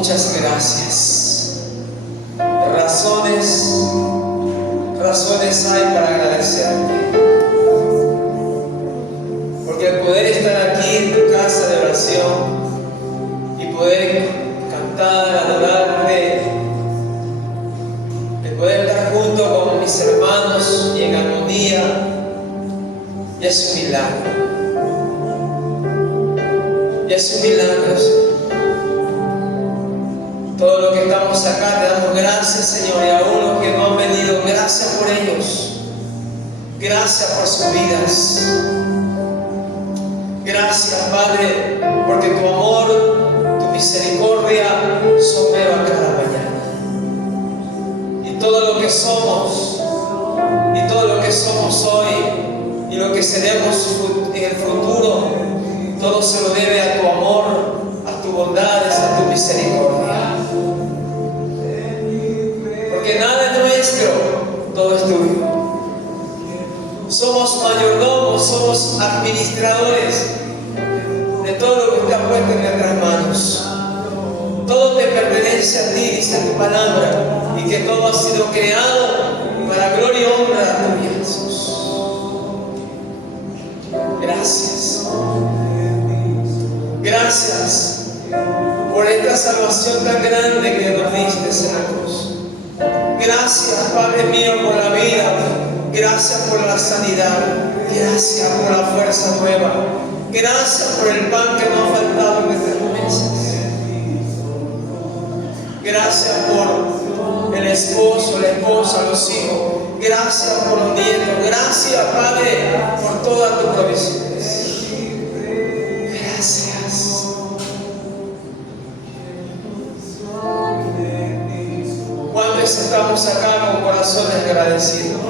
muchas gracias. Razones hay para agradecerte. Porque el poder estar aquí en tu casa de oración y poder cantar, adorarte, de poder estar junto con mis hermanos y en armonía, ya es un milagro. Ya es un milagro, Señor. Todo lo que estamos acá, te damos gracias, Señor, y aún los que no han venido, gracias por ellos. Gracias por sus vidas. Gracias, Padre, porque tu amor, tu misericordia son nuevas cada mañana. Y todo lo que somos hoy, y lo que seremos en el futuro, todo se lo debe a tu amor, a tu bondades, a tu misericordia. Porque nada es nuestro, todo es tuyo. Somos mayordomos, somos administradores de todo lo que está puesto en nuestras manos. Todo te pertenece a ti, dice tu palabra, y que todo ha sido creado para gloria y honra tuya, Jesús. Gracias. Gracias por esta salvación tan grande que nos diste en la cruz. Gracias, Padre mío, por la vida. Gracias por la sanidad. Gracias por la fuerza nueva. Gracias por el pan que no ha faltado en estas mesas. Gracias por el esposo, la esposa, los hijos. Gracias por los nietos. Gracias, Padre, por todas tus provisiones. Gracias. ¿Cuántos estamos acá con corazones agradecidos?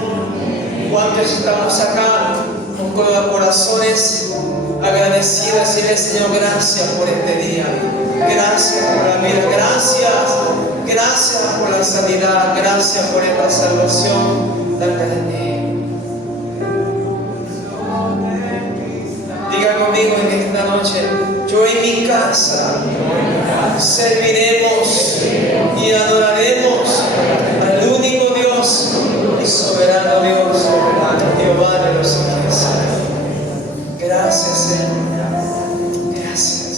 ¿Cuántos estamos acá con corazones agradecidos? Y Señor, gracias por este día. Gracias por la vida. Gracias por la sanidad. Gracias por esta salvación tan grande. Diga conmigo en esta noche: yo en mi casa serviremos y adoraremos al único Dios y soberano Dios, Jehová de los ejércitos. Gracias, Señor. Gracias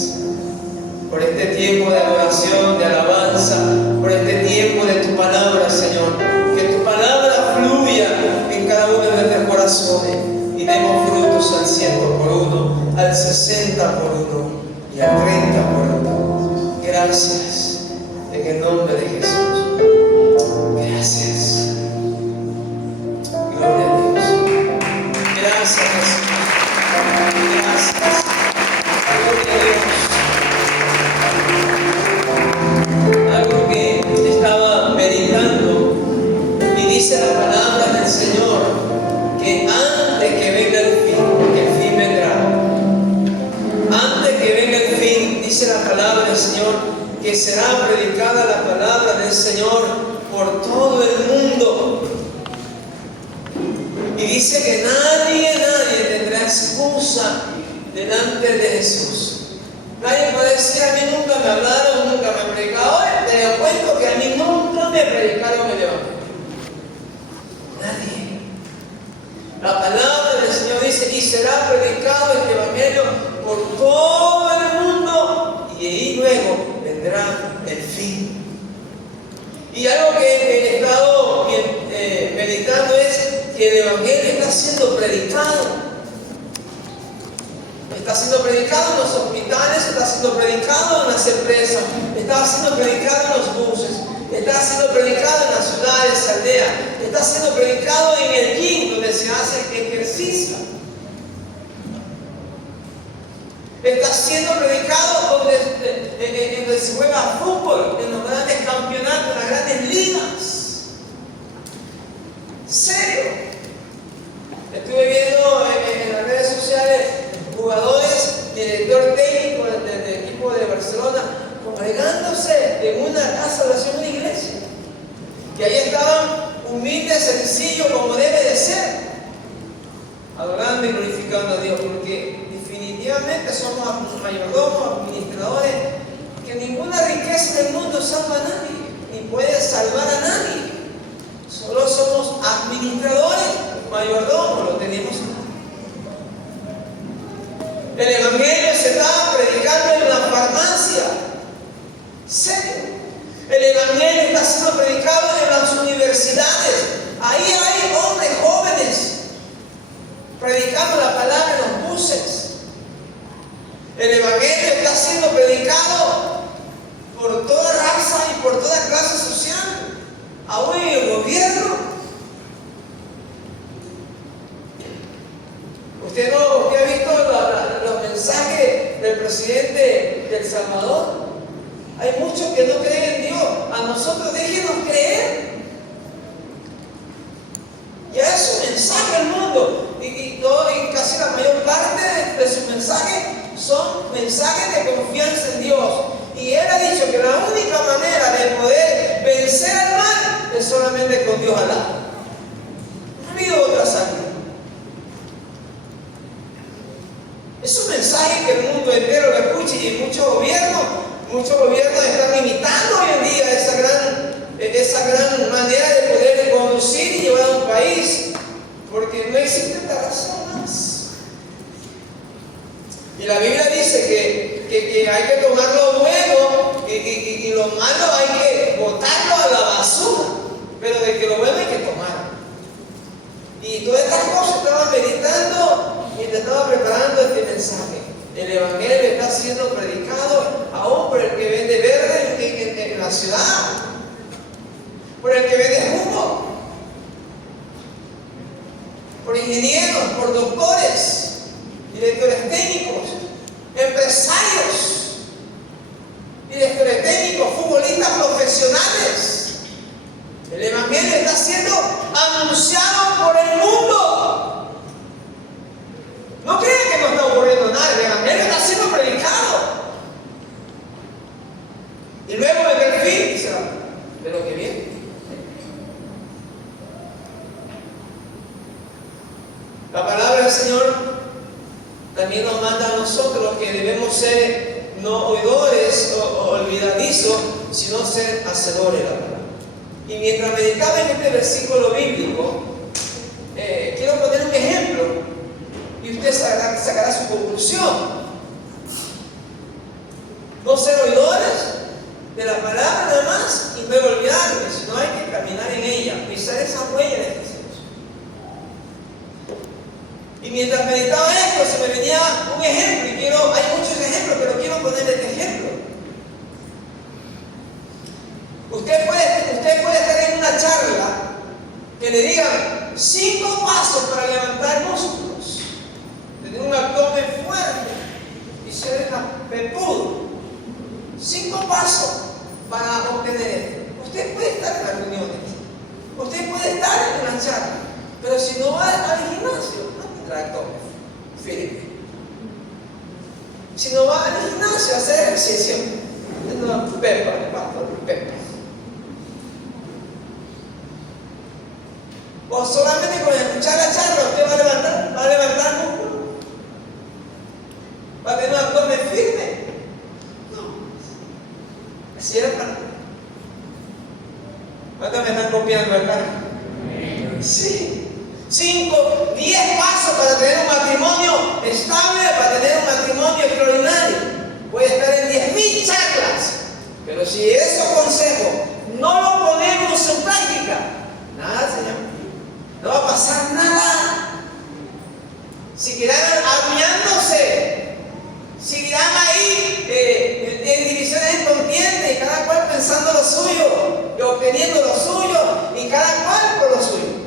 por este tiempo de adoración, de alabanza, por este tiempo de tu palabra, Señor. Que tu palabra fluya en cada uno de nuestros corazones y demos frutos al 100 por uno, al 60 por uno y al 30 por uno. Gracias, en el nombre de Jesús. Gracias. Gloria a Dios. Gracias, Jesús. Gracias. Gloria a Dios. Algo que estaba meditando, y dice la palabra del Señor que antes que venga el fin, porque el fin vendrá. Antes que venga el fin, dice la palabra del Señor, que será predicada la palabra del Señor por todo el mundo. Y dice que nadie tendrá excusa delante de Jesús. Nadie puede decir: a mí nunca me hablaron, nunca me predicaron. Te cuento que a mí nunca me predicaron el Evangelio. Nadie. La palabra del Señor dice: y será predicado este Evangelio por todo el mundo, y ahí luego vendrá el fin. Y algo que he estado meditando es que el Evangelio está siendo predicado. Está siendo predicado en los hospitales, está siendo predicado en las empresas, está siendo predicado en los buses, está siendo predicado en las ciudades, aldeas, está siendo predicado en el gym donde se hace ejercicio. Está siendo predicado donde se juega fútbol, en los grandes campeonatos, en las grandes ligas. ¿Serio? Estuve viendo en las redes sociales jugadores, director técnico del equipo de Barcelona, congregándose en una casa de oración, una iglesia. Y ahí estaban humildes, sencillos, como debe de ser, adorando y glorificando a Dios, porque definitivamente somos mayordomos, administradores, que ninguna riqueza del mundo salvar a nadie. Solo somos administradores, mayordomos, lo tenemos. El evangelio se estaba predicando en la farmacia. ¿Serio? El evangelio está siendo predicado en las universidades. Ahí hay hombres jóvenes predicando la palabra en los buses. El evangelio está siendo predicado por toda raza y por toda clase social, aún en el gobierno. ¿Usted ha visto los mensajes del presidente de El Salvador? Hay muchos que no creen en Dios. A nosotros déjenos creer. Ya es su mensaje al mundo. Y casi la mayor parte de sus mensajes son mensajes de confianza en Dios. Y él ha dicho que la única manera de poder vencer al mal es solamente con Dios al lado. No ha habido otra salida. Es un mensaje que el mundo entero lo escucha y muchos gobiernos están imitando hoy en día esa gran manera de poder conducir y llevar a un país, porque no existe otra razón más. Y la Biblia dice que hay que tomar lo bueno y lo malo hay que botarlo a la basura, pero de que lo bueno hay que tomar. Y todas estas cosas estaba meditando y te estaba preparando este mensaje. El evangelio está siendo predicado aún por el que vende verde en la ciudad, por el que vende humo, por ingenieros, por doctores, directores técnicos, empresarios, directores técnicos, futbolistas profesionales. El evangelio está siendo anunciado por el mundo. No crean que no está ocurriendo nada. El evangelio está siendo predicado. Y luego en el fin dice, de lo que viene. La palabra del Señor también nos manda a nosotros que debemos ser no oidores o olvidadizos, sino ser hacedores de la palabra. Y mientras meditaba en este versículo bíblico, quiero poner un ejemplo y usted sacará su conclusión. No ser oidores de la palabra nada más y luego olvidarme, sino hay que caminar en ella, pisar esa huella de Jesús. Y mientras meditaba esto, se me venía un ejemplo, y hay muchos ejemplos, pero quiero poner este ejemplo. Usted puede estar en una charla que le digan 5 pasos para levantar músculos, tener un abdomen fuerte y ser pepudo. 5 pasos para obtener esto. Usted puede estar en las reuniones, usted puede estar en una charla, pero si no va al gimnasio, no tendrá abdomen firme. Si no va al gimnasio a hacer ejercicio, es una pepa, pastor, pepa. O solamente con escuchar la charla usted va a levantar músculo. ¿Va a tener un abdomen firme? No. Así era para. ¿Cuántos me están copiando acá? Sí. 5, 10 pasos para tener un matrimonio estable, para tener un matrimonio extraordinario. Puede estar en 10,000 charlas, pero si esos consejos no lo ponemos en práctica, nada, Señor. No va a pasar nada. Seguirán arruinándose. Seguirán ahí en divisiones en contienda y cada cual pensando lo suyo y obteniendo lo suyo y cada cual por lo suyo.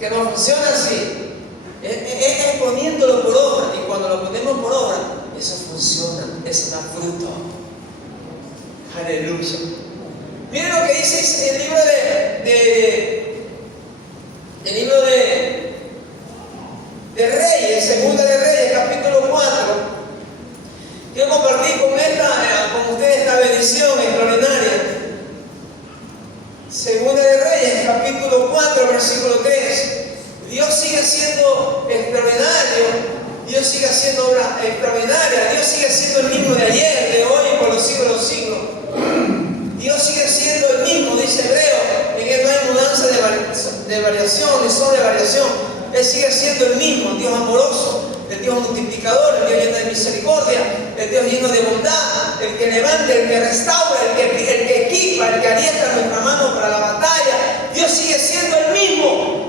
Que no funciona así. Es poniéndolo por obra, y cuando lo ponemos por obra, eso funciona, eso da fruto. Aleluya. Miren lo que dice el libro de Reyes, Segunda de Reyes, capítulo 4. Quiero compartir con ustedes esta bendición extraordinaria. Segunda de Reyes, capítulo 4, versículo 3. Dios sigue siendo extraordinario, Dios sigue haciendo obras extraordinarias, Dios sigue siendo el mismo de ayer, de hoy y por los siglos de los siglos. sobre variación. Él sigue siendo el mismo, el Dios amoroso, el Dios multiplicador, el Dios lleno de misericordia, el Dios lleno de bondad, el que levanta, el que restaura, el que equipa, el que alienta nuestra mano para la batalla. Dios sigue siendo el mismo.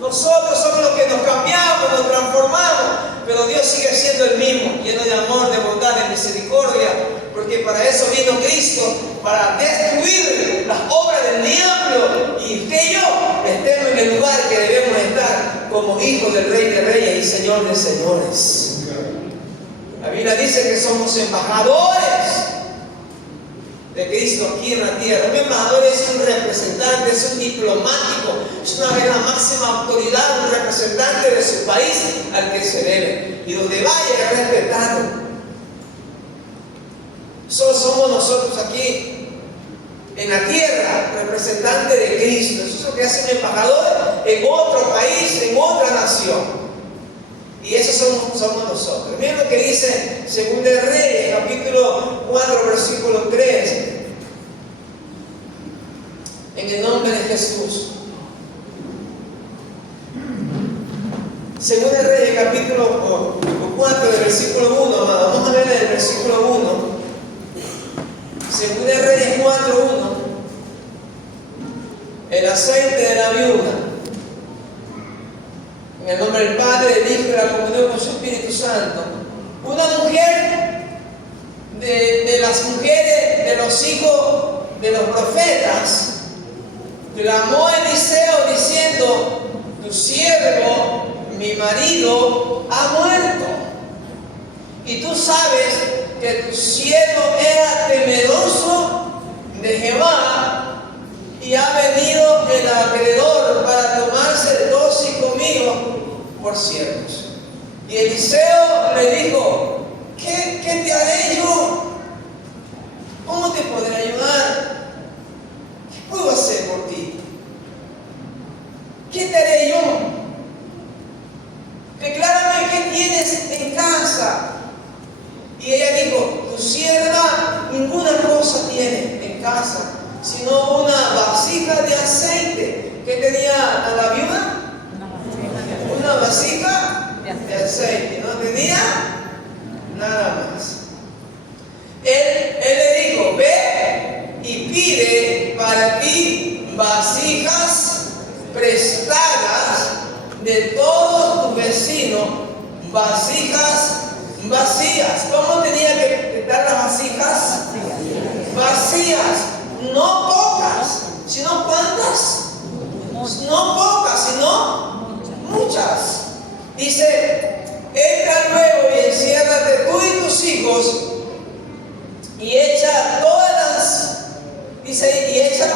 Nosotros somos los que nos cambiamos, nos transformamos, pero Dios sigue siendo el mismo, lleno de amor, de bondad, de misericordia, porque para eso vino Cristo, para destruir las obras del diablo, y usted y yo estemos en el lugar que debemos estar como hijos del Rey de Reyes y Señor de Señores. La Biblia dice que somos embajadores de Cristo aquí en la tierra. Un embajador es un representante, es un diplomático, es una de la máxima autoridad, un representante de su país al que se debe, y donde vaya es respetado. Solo somos nosotros aquí en la tierra representantes de Cristo. Eso es lo que hace un embajador en otro país, en otra nación. Y eso somos nosotros. Miren lo que dice 2 Reyes, capítulo 4, versículo 3. En el nombre de Jesús. 2 Reyes, capítulo 4, versículo 1. Amado. Vamos a ver el versículo 1. 2 Reyes 4, 1. El aceite de la viuda. En el nombre del Padre, del Hijo y de la comunión con su Espíritu Santo. Una mujer de las mujeres de los hijos de los profetas clamó a Eliseo diciendo: tu siervo, mi marido, ha muerto. Y tú sabes que tu siervo era temeroso de Jehová, y ha venido el acreedor para tomarse 2 hijos míos por siervos. Y Eliseo le dijo: ¿Qué te haré yo? ¿Cómo te podré ayudar? ¿Qué puedo hacer por ti? ¿Qué te haré yo? Declárame qué tienes en casa. Y ella dijo: tu sierva ninguna cosa tiene en casa, sino una vasija de aceite. ¿Qué tenía a la viuda? Una vasija de aceite. No tenía nada más. Él le dijo: ve y pide para ti vasijas prestadas de todos tus vecinos, vasijas vacías. ¿Cómo tenía que estar las vasijas? Vacías. No pocas, sino ¿cuántas? No pocas, sino muchas. Dice: entra luego y enciérrate tú y tus hijos y echa todas las, dice, y echa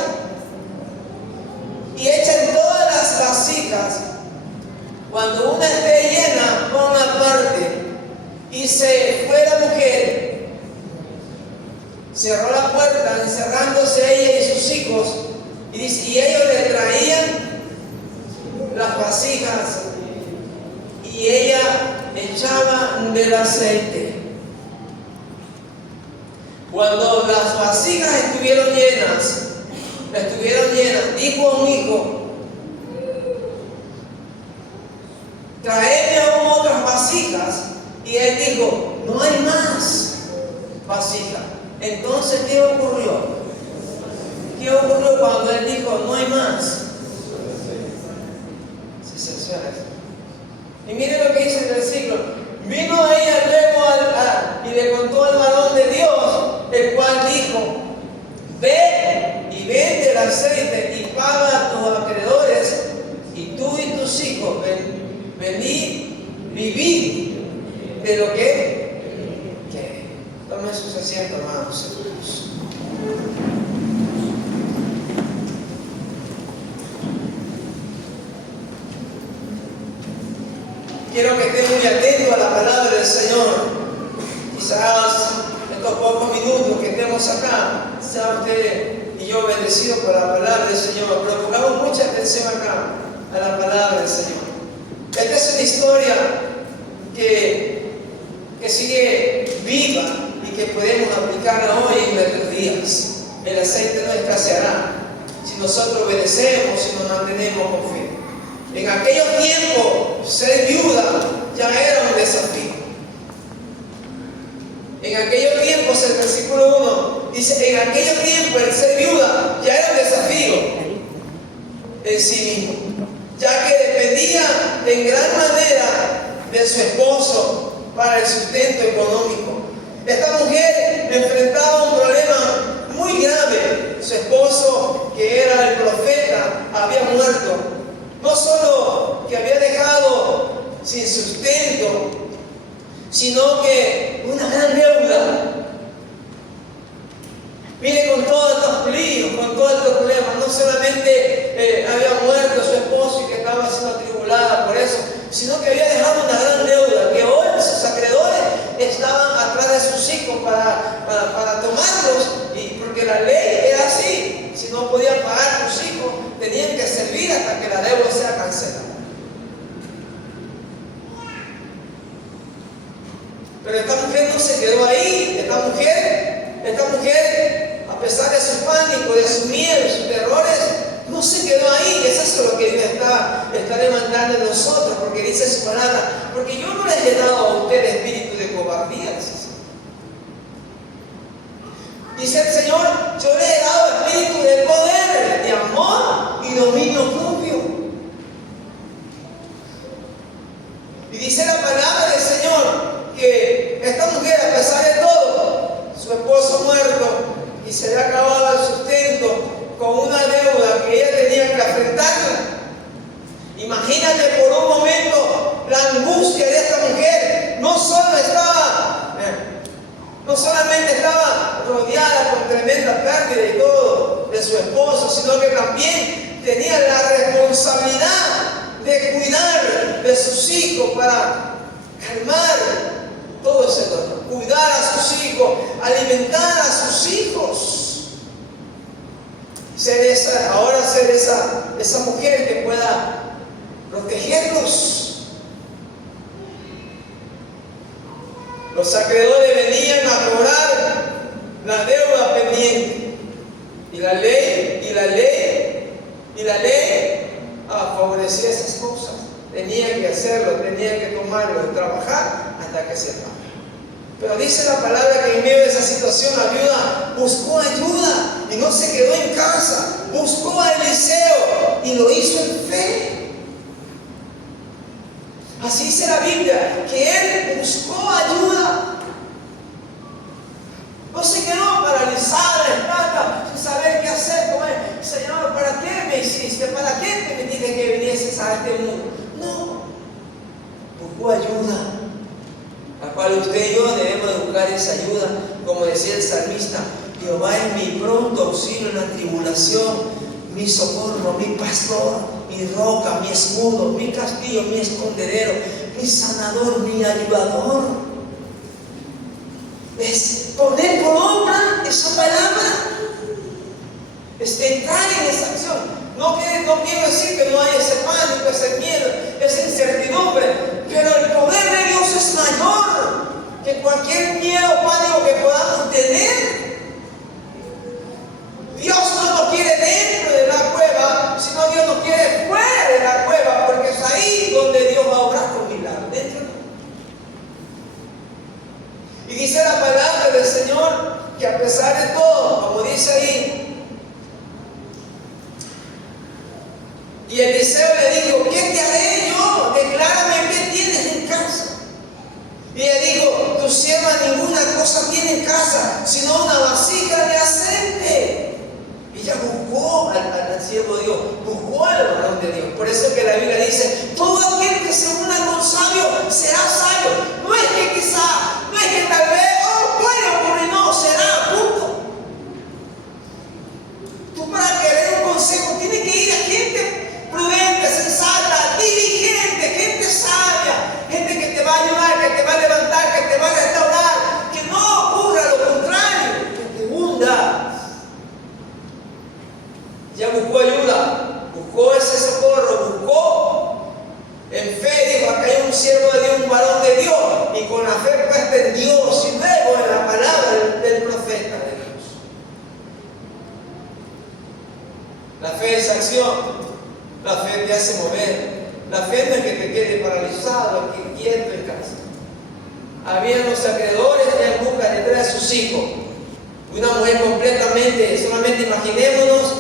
en todas las vasijas. Cuando una esté llena, pon aparte. Y se fue la mujer, cerró la puerta, encerrándose ella y sus hijos, y dice: y ellos le traían las vasijas, y ella echaba del aceite. Cuando las vasijas estuvieron llenas, dijo a un hijo: traedme aún otras vasijas. Y él dijo: no hay más vasijas. Entonces, ¿qué ocurrió? ¿Qué ocurrió cuando él dijo: no hay más? Y miren lo que dice el versículo: vino a ella luego y le contó al varón de Dios, el cual dijo: ve y vende el aceite y paga a tus acreedores, y tú y tus hijos vivid de lo que tomen sus asientos, hermanos. Quiero que esté muy atento a la palabra del Señor. Quizás estos pocos minutos que estemos acá, sea usted y yo bendecidos por la palabra del Señor, pero pongamos mucha atención acá a la palabra del Señor. Esta es una historia que sigue viva y que podemos aplicarla hoy en nuestros días. El aceite no escaseará si nosotros obedecemos y nos mantenemos con fe. En aquellos tiempos, ser viuda ya era un desafío. En aquellos tiempos, el versículo 1 dice, en aquellos tiempos el ser viuda ya era un desafío en sí mismo, ya que dependía en gran manera de su esposo para el sustento económico. Esta mujer enfrentaba un problema muy grave. Su esposo, que era el profeta, había muerto. No solo que había dejado sin sustento, sino que una gran deuda. Mire, con todos estos peligros, con todos estos problemas, no solamente había muerto su esposo y que estaba siendo atribulada por eso, sino que había dejado una gran deuda, que hoy sus acreedores estaban atrás de sus hijos para tomarlos, y porque la ley era así: si no podían pagar sus hijos, tenían que servir hasta que la deuda sea cancelada. Pero esta mujer no se quedó ahí. Esta mujer, a pesar de su pánico, de su miedo, de sus terrores, no se quedó ahí. Eso es lo que Dios está demandando de nosotros, porque dice su palabra: porque yo no les he dado a ustedes espíritu de cobardía. Dice el Señor: yo les he dado espíritu de poder, de amor y dominio propio. Y dice la palabra del Señor que esta mujer, a pesar de todo, su esposo muerto y se le ha acabado el sustento, con una deuda que ella tenía que afrontarla. Imagínate por un momento la angustia de esta mujer. No solamente estaba rodeada con tremenda pérdida y todo de su esposo, sino que también tenía la responsabilidad de cuidar de sus hijos, para calmar todo ese dolor, cuidar a sus hijos, alimentar a sus hijos, ser esa mujer que pueda protegerlos. Los acreedores venían a cobrar la deuda pendiente, y la ley favorecía esas cosas. Tenía que hacerlo, tenía que tomarlo y trabajar hasta que se pague. Pero dice la palabra que en medio de esa situación la viuda buscó ayuda y no se quedó en casa. Buscó a Eliseo y lo hizo en fe. Así dice la Biblia, que él buscó ayuda. No se quedó paralizada, estaca, sin saber qué hacer con él. Señor, ¿para qué me hiciste? ¿Para qué te pediste que vinieses a este mundo? No, buscó ayuda, la cual usted y yo debemos de buscar esa ayuda. Como decía el salmista: Jehová es mi pronto auxilio en la tribulación, mi socorro, mi pastor, mi roca, mi escudo, mi castillo, mi escondedero, mi sanador, mi ayudador. Es poner por obra esa palabra, es entrar en esa acción. No quiero decir que no hay ese pánico, ese miedo, esa incertidumbre, pero el poder de Dios es mayor que cualquier miedo o pánico que podamos tener. Dios no nos quiere dentro de la cueva, sino Dios nos quiere fuera de la cueva, porque es ahí donde Dios va a obrar con milagros. Dentro. Y dice la palabra del Señor que a pesar de todo, como dice ahí, y Eliseo le dijo: ¿qué te haré yo? Declárame qué tienes en casa. Y ella dijo: tu sierva ninguna cosa tiene en casa, sino una vasija de aceite. Ella buscó al siervo de Dios, buscó al varón de Dios. Por eso que la Biblia dice: todo aquel que se una con sabio será sabio. No es que tal vez, puede ocurrir, no, será, punto. Tú, para querer un consejo, tienes que ir a gente prudente, sensata, diligente, gente sabia, gente que te va a ayudar, que te va a levantar, que te va a restaurar, que no ocurra lo contrario, que te hunda. Ya buscó ayuda, buscó ese socorro, buscó en fe. Dijo: acá hay un siervo de Dios, un varón de Dios, y con la fe puesta en Dios y luego en la palabra del profeta de Dios. La fe es acción, la fe te hace mover. La fe no es que te quede paralizado, que quieto en casa. Habían los acreedores en busca de traer a sus hijos. Una mujer completamente, solamente imaginémonos,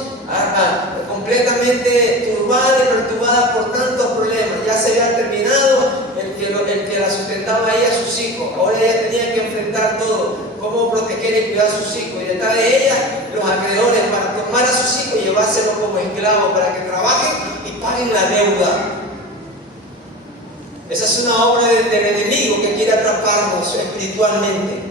completamente turbada y perturbada por tantos problemas. Ya se había terminado el que la sustentaba a ella, a sus hijos. Ahora ella tenía que enfrentar todo, cómo proteger y cuidar a sus hijos. Y detrás de ella, los acreedores para tomar a sus hijos y llevárselos como esclavos para que trabajen y paguen la deuda. Esa es una obra del enemigo que quiere atraparnos espiritualmente.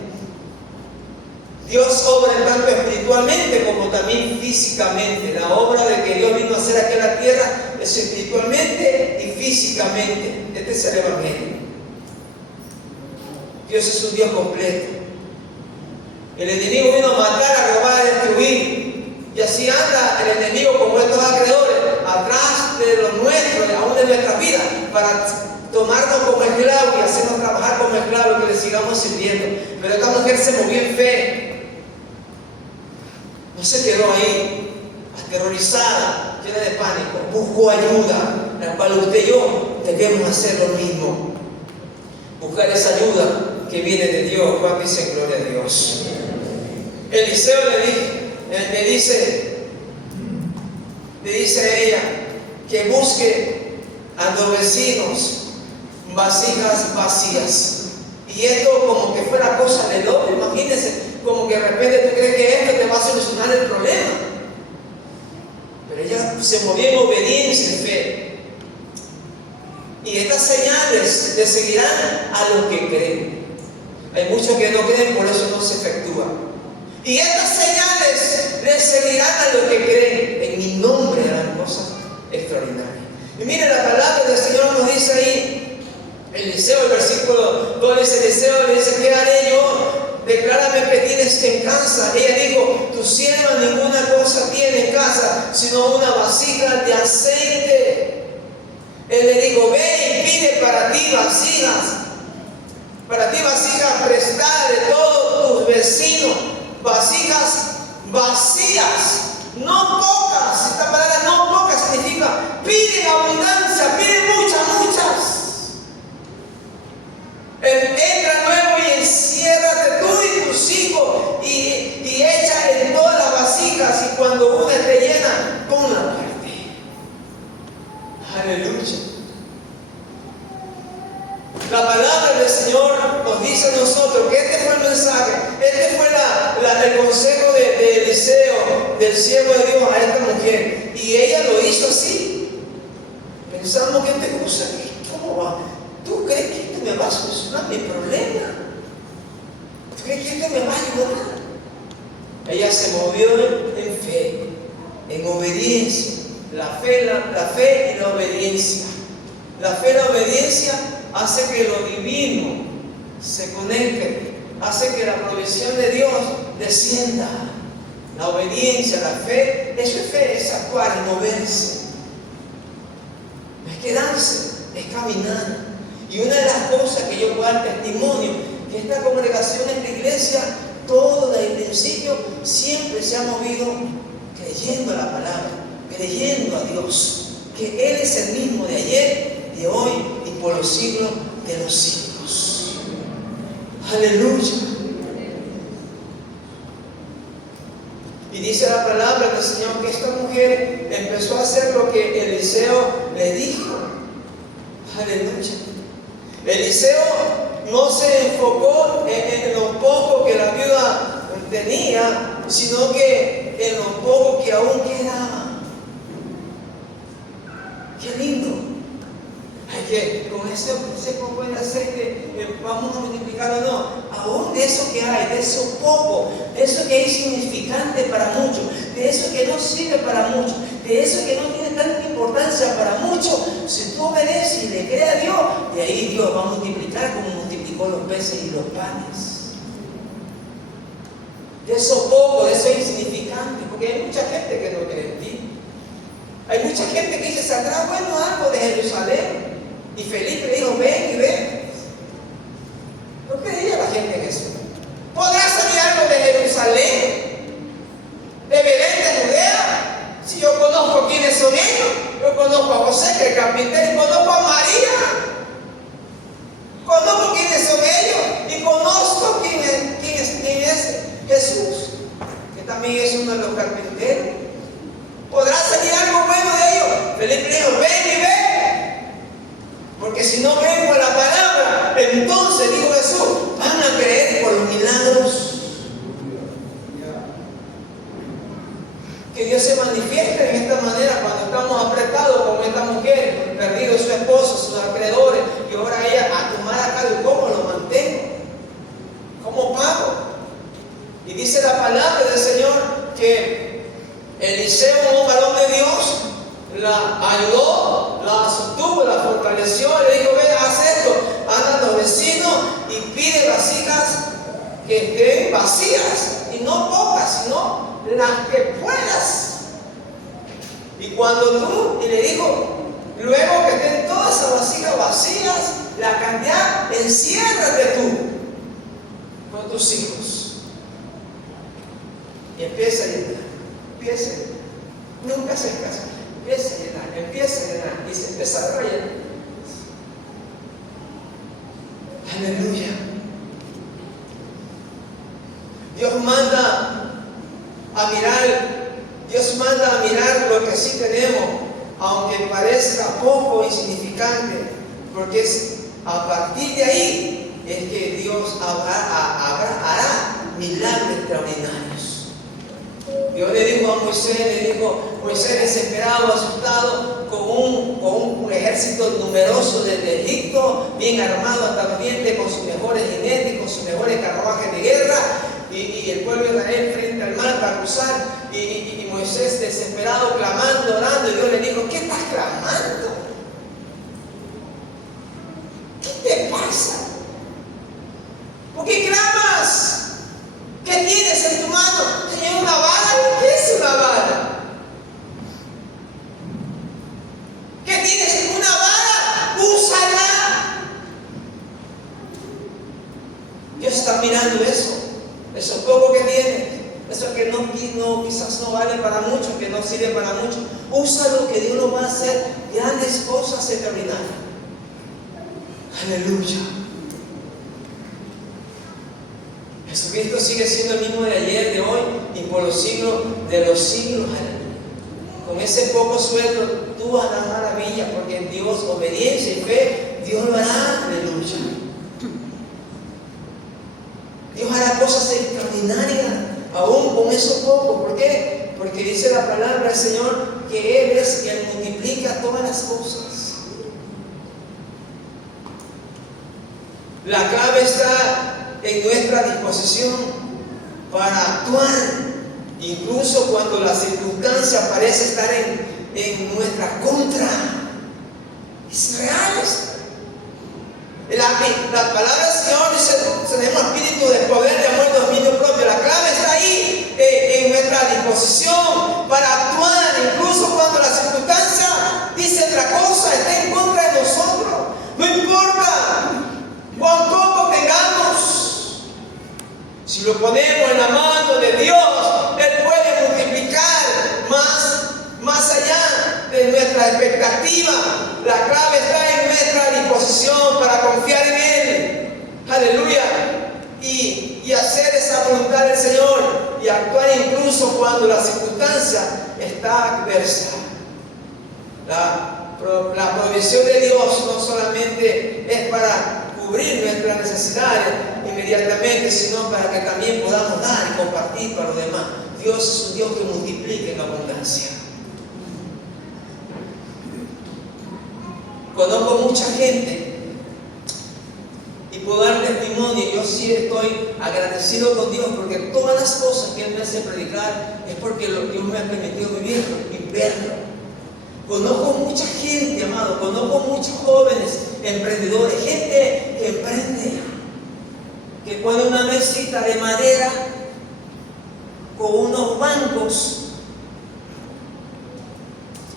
Dios obra tanto espiritualmente como también físicamente. La obra de que Dios vino a hacer aquí en la tierra es espiritualmente y físicamente. Este es el Evangelio. Dios es un Dios completo. El enemigo vino a matar, a robar, a destruir. Y así anda el enemigo como estos acreedores, atrás de lo nuestro, aún de nuestra vida, para tomarnos como esclavos y hacernos trabajar como esclavos y que le sigamos sirviendo. Pero esta mujer se movió en fe. No se quedó ahí, aterrorizada, llena de pánico. Buscó ayuda, la cual usted y yo debemos hacer lo mismo. Buscar esa ayuda que viene de Dios. Juan dice gloria a Dios. Eliseo le dice a ella que busque a los vecinos vasijas vacías. Y esto como que fuera cosa de loco. Imagínense, como que de repente tú crees que esto te va a solucionar el problema. Pero ella se movió en obediencia y fe. Y estas señales le seguirán a los que creen. Hay muchos que no creen, por eso no se efectúa. Y estas señales le seguirán a los que creen. En mi nombre harán cosas extraordinarias. Y mire, la palabra del Señor nos dice ahí, Eliseo, el versículo 2 dice, Eliseo le dice, ¿qué haré yo? Declárame que tienes en casa. Ella dijo, tu sierva ninguna cosa tiene en casa, sino una vasija de aceite. Él le dijo, ve y pide para ti vasijas prestadas de todos tus vecinos, vasijas vacías, no pocas. Esta palabra no pocas significa, pide en abundancia, pide muchas. Entra nuevo y enciérrate tú y tus hijos y echa en todas las vasijas, y cuando una esté llena, ponla aparte. Aleluya. La palabra del Señor nos dice a nosotros que este fue el mensaje, este fue el consejo de Eliseo, del siervo de Dios, a esta mujer. Y ella lo hizo así, pensando que esta cosa, ¿cómo va? ¿Tú crees que esto me va a solucionar mi problema? ¿Tú crees que esto me va a ayudar? Ella se movió en fe, en obediencia. La fe y la obediencia. La fe y la obediencia hace que lo divino se conecte, hace que la provisión de Dios descienda. La obediencia, la fe, eso es fe, es actuar, es moverse. No es quedarse, es caminar. Y una de las cosas que yo puedo dar testimonio, que esta congregación, esta iglesia, todo desde el principio siempre se ha movido creyendo a la palabra, creyendo a Dios, que Él es el mismo de ayer, de hoy y por los siglos de los siglos. Aleluya. Y dice la palabra del Señor que esta mujer empezó a hacer lo que Eliseo le dijo. Aleluya. Eliseo no se enfocó en lo poco que la viuda tenía, sino que en lo poco que aún quedaba. Qué lindo. Hay que con ese poco de aceite vamos a multiplicarlo, no. Aún de eso que hay, de eso poco, de eso que es insignificante para muchos, de eso que no sirve para muchos, de eso que no tiene tanta importancia para muchos, si tú obedeces y le crees a Dios, de ahí Dios va a multiplicar como multiplicó los peces y los panes. De eso poco, de eso insignificante, porque hay mucha gente que no cree en ti. Hay mucha gente que dice, ¿saldrá bueno algo de Jerusalén? Y Felipe dijo, ven y ven. No creía la gente en eso. ¿Podrá salir algo de Jerusalén? ¿De Belén de Judea? Si yo conozco quiénes son ellos, yo conozco a José, que es carpintero, y conozco a también es uno de los carpinteros. ¿Podrá salir algo bueno de ellos? Felipe dijo, ven y ve. Porque si no ven por la palabra, entonces, dijo Jesús, van a creer por los milagros. Que Dios se manifieste en esta manera cuando estamos apretados como esta mujer, perdido su esposo, sus acreedores, y ahora ella a tomar a cargo. ¿Cómo lo mantengo? ¿Cómo pago? Y dice la palabra del Señor que Eliseo, un varón de Dios, la ayudó, la sostuvo, la fortaleció, le dijo, ven, haz esto, anda a los vecinos y pide vasijas que estén vacías, y no pocas, sino las que puedas. Y cuando tú, y le dijo, luego que estén todas esas vasijas vacías, la cantidad, enciérrate tú con tus hijos y empieza a llenar, nunca se escasa, empieza a llenar y se empezará a llenar. Aleluya. Dios manda a mirar lo que sí tenemos, aunque parezca poco, insignificante, porque es a partir de ahí es que Dios hará milagros extraordinarios. Dios le dijo a Moisés desesperado, asustado, con un ejército numeroso desde Egipto, bien armado hasta los dientes, con sus mejores jinetes, con sus mejores carruajes de guerra, y el pueblo de Israel frente al mar para cruzar, y Moisés desesperado, clamando, orando, y Dios le dijo, ¿qué estás clamando? ¿Qué te pasa? ¿Por qué clamas? ¿Qué tienes en tu mano? ¿Tienes una vara? ¿Qué es una vara? ¿Qué tienes en una vara? ¡Úsala! Dios está mirando eso poco que tienes, eso que quizás no vale para mucho, que no sirve para mucho. Úsalo, que Dios nos va a hacer grandes cosas extraordinarias. Aleluya. Jesucristo sigue siendo el mismo de ayer, de hoy y por los siglos de los siglos. Con ese poco sueldo tú harás maravilla, porque en Dios, obediencia y fe, Dios lo hará. Aleluya. Dios hará cosas extraordinarias, aún con eso poco. ¿Por qué? Porque dice la palabra del Señor que Él es quien multiplica todas las cosas. La clave está en nuestra disposición para actuar, incluso cuando la circunstancia parece estar en nuestra contra. Es real esto. La palabra del Señor dice, tenemos espíritu de poder, de amor y dominio propio. La clave está ahí, en nuestra disposición para actuar, incluso cuando la circunstancia dice otra cosa, está en contra de nosotros. No importa cuán poco tengamos, si lo ponemos en la mano de Dios, Él puede multiplicar más allá de nuestra expectativa. La clave está en nuestra disposición para confiar en Él. Aleluya. Y hacer esa voluntad del Señor y actuar incluso cuando la circunstancia está adversa. La provisión de Dios no solamente es para cubrir nuestras necesidades inmediatamente, sino para que también podamos dar y compartir para los demás. Dios es un Dios que multiplica en abundancia. Conozco mucha gente y puedo dar testimonio. Yo sí estoy agradecido con Dios, porque todas las cosas que Él me hace predicar es porque Dios me ha permitido vivirlo y verlo. Conozco mucha gente, amado, conozco muchos jóvenes emprendedores, gente que emprende, que pone una mesita de madera con unos bancos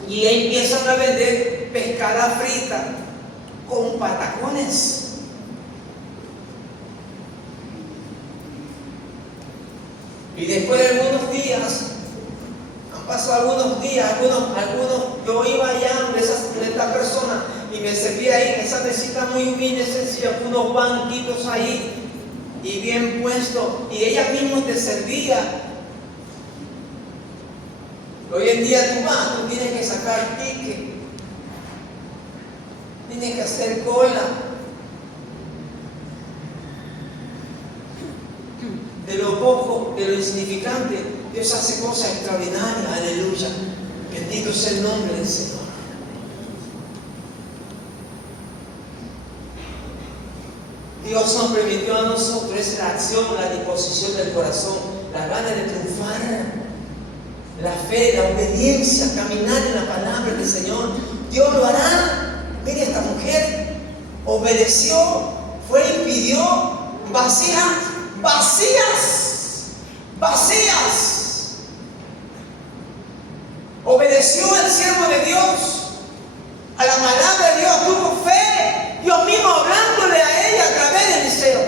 y empiezan a vender pescada frita con patacones. Y después de algunos días, han pasado algunos días, yo iba allá de esta persona y me servía ahí en esa mesita muy humilde, sencilla, con unos banquitos ahí y bien puestos, y ella misma te servía Hoy en día tú tienes que sacar ticket, tienes que hacer cola. De lo poco, de lo insignificante, Dios hace cosas extraordinarias. Aleluya. Bendito sea el nombre del Señor. Dios nos permitió a nosotros esa acción, la disposición del corazón, la ganas de triunfar, la fe, la obediencia, caminar en la palabra del Señor. Dios lo hará. Mire, esta mujer obedeció, fue y pidió vasijas vacías. Obedeció el siervo de Dios a la palabra de Dios, tuvo fe, Dios mismo hablándole a ella a través de Eliseo.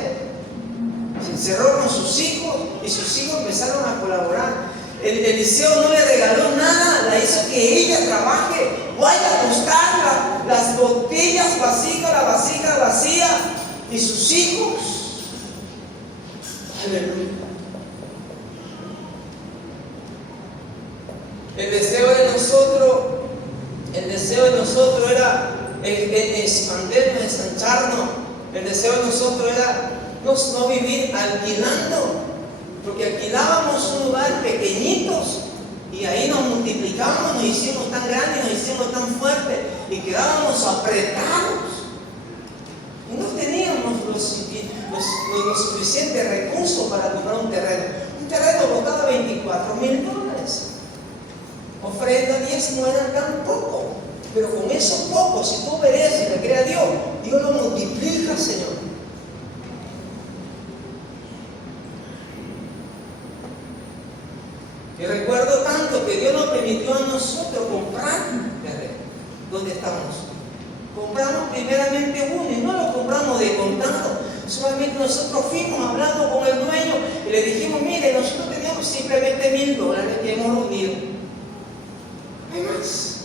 Se encerró con sus hijos y sus hijos empezaron a colaborar. Eliseo no le regaló nada, la hizo que ella trabaje, vaya a buscar las botellas vacías, la vasija vacía, y sus hijos. Aleluya. El deseo de nosotros era expandirnos, ensancharnos. El deseo de nosotros era no vivir alquilando, porque alquilábamos un lugar pequeñitos y ahí nos multiplicamos, nos hicimos tan grandes, nos hicimos tan fuertes y quedábamos apretados. Y no teníamos los suficientes recursos para comprar un terreno. Un terreno costaba $24,000. Ofrenda, 10 no eran tan poco, pero con eso poco, si tú obedeces y le crees a Dios, Dios lo multiplica, Señor. Y recuerdo tanto que Dios nos permitió a nosotros comprar terreno. ¿Dónde estamos? Compramos primeramente uno y no lo compramos de contado. Solamente nosotros fuimos hablando con el dueño y le dijimos: mire, nosotros teníamos simplemente $1,000 que hemos reunido. No hay más.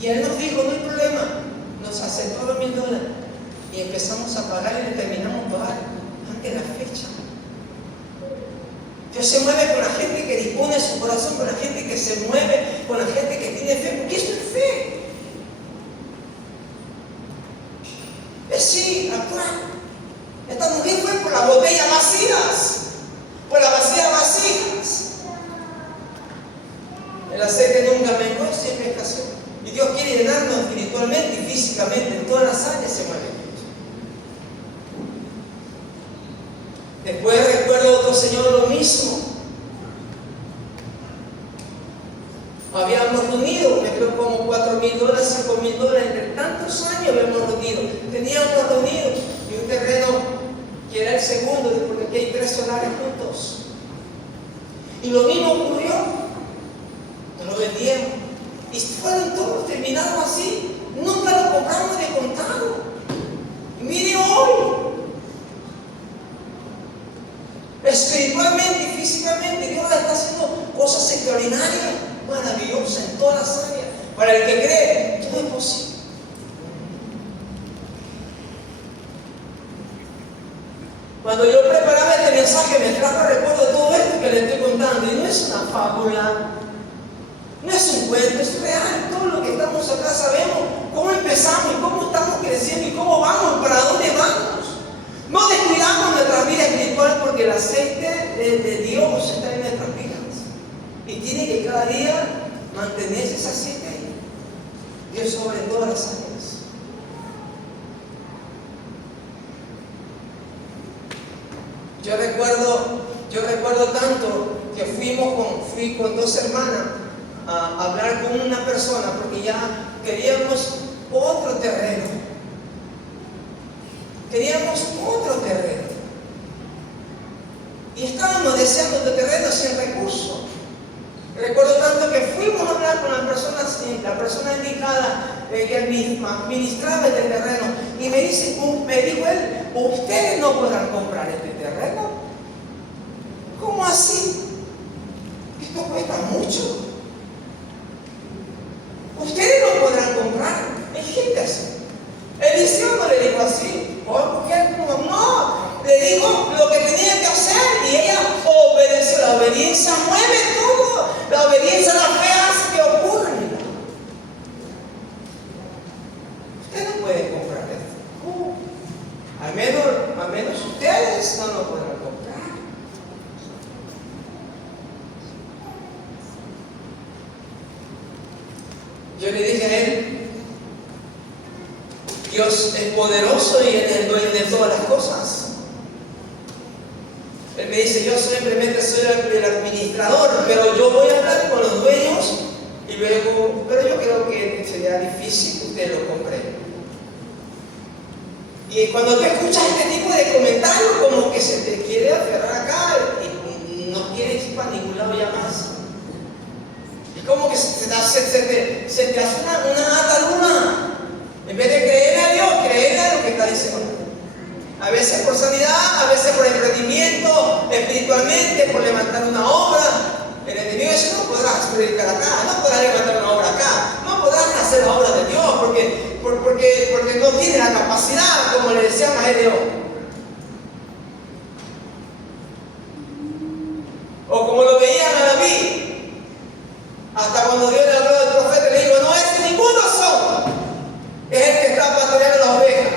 Y él nos dijo: no hay problema. Nos aceptó los $1,000 y empezamos a pagar y le terminamos pagar antes de la fecha. Dios se mueve con la gente que dispone su corazón, con la gente que se mueve, con la gente que tiene fe, porque eso es fe. Es sí, actuar. Esta mujer fue por las botellas vacías, por las vasijas. El aceite nunca menguó, siempre escaseó. Y Dios quiere llenarnos espiritualmente y físicamente, en todas las áreas se mueve. Después recuerdo otro señor lo mismo. Habíamos reunido, me creo como $4,000, $5,000, entre tantos años habíamos reunido. Teníamos reunido y un terreno que era el segundo, porque aquí hay 3 solares juntos. Y lo mismo ocurrió. Nos lo vendieron. Y fueron todos terminados así. Nunca lo compramos de contado. Y mire hoy. Espiritualmente y físicamente Dios está haciendo cosas extraordinarias, maravillosas en todas las áreas. Para el que cree, todo es posible. Cuando yo preparaba este mensaje me trajo recuerdo de todo esto que le estoy contando. Y no es una fábula, no es un cuento, es real. Todo lo que estamos acá sabemos cómo empezamos y cómo estamos creciendo y cómo vamos, para dónde vamos. No descuidamos nuestra vida espiritual porque el aceite de Dios está en nuestras vidas. Y tiene que cada día mantenerse ese aceite ahí. Dios sobre todas las áreas. Yo recuerdo tanto que fui con 2 hermanas a hablar con una persona porque ya queríamos otro terreno. Y estábamos deseando este terreno sin recursos. Recuerdo tanto que fuimos a hablar con la persona indicada que administraba este terreno. Y me dijo él: ustedes no podrán comprar este terreno. ¿Cómo así? Esto cuesta mucho. Ustedes no podrán comprar. Es gente así. Eliseo no le dijo así. ¿Por qué? ustedes no lo podrán comprar. Yo le dije a él, Dios es poderoso y Él es el dueño de todas las cosas. Él me dice, yo simplemente soy el administrador, pero yo voy a hablar con los dueños y luego, pero yo creo que sería difícil que usted lo compre. Y cuando tú escuchas este tipo de comentarios, como que se te quiere aferrar acá y no quieres ir para ningún lado ya más. Y como que se te hace una atadura. En vez de creer a Dios, creer a lo que está diciendo. A veces por sanidad, a veces por emprendimiento, espiritualmente, por levantar una obra. El enemigo dice, no podrás predicar acá, no podrás levantar una obra acá, no podrás hacer la obra de Dios porque no tiene la capacidad, como le decían a Gedeón. O como lo veían a David. Hasta cuando Dios le habló al profeta, le dijo, no es ninguno son. Es el que está pastoreando las ovejas.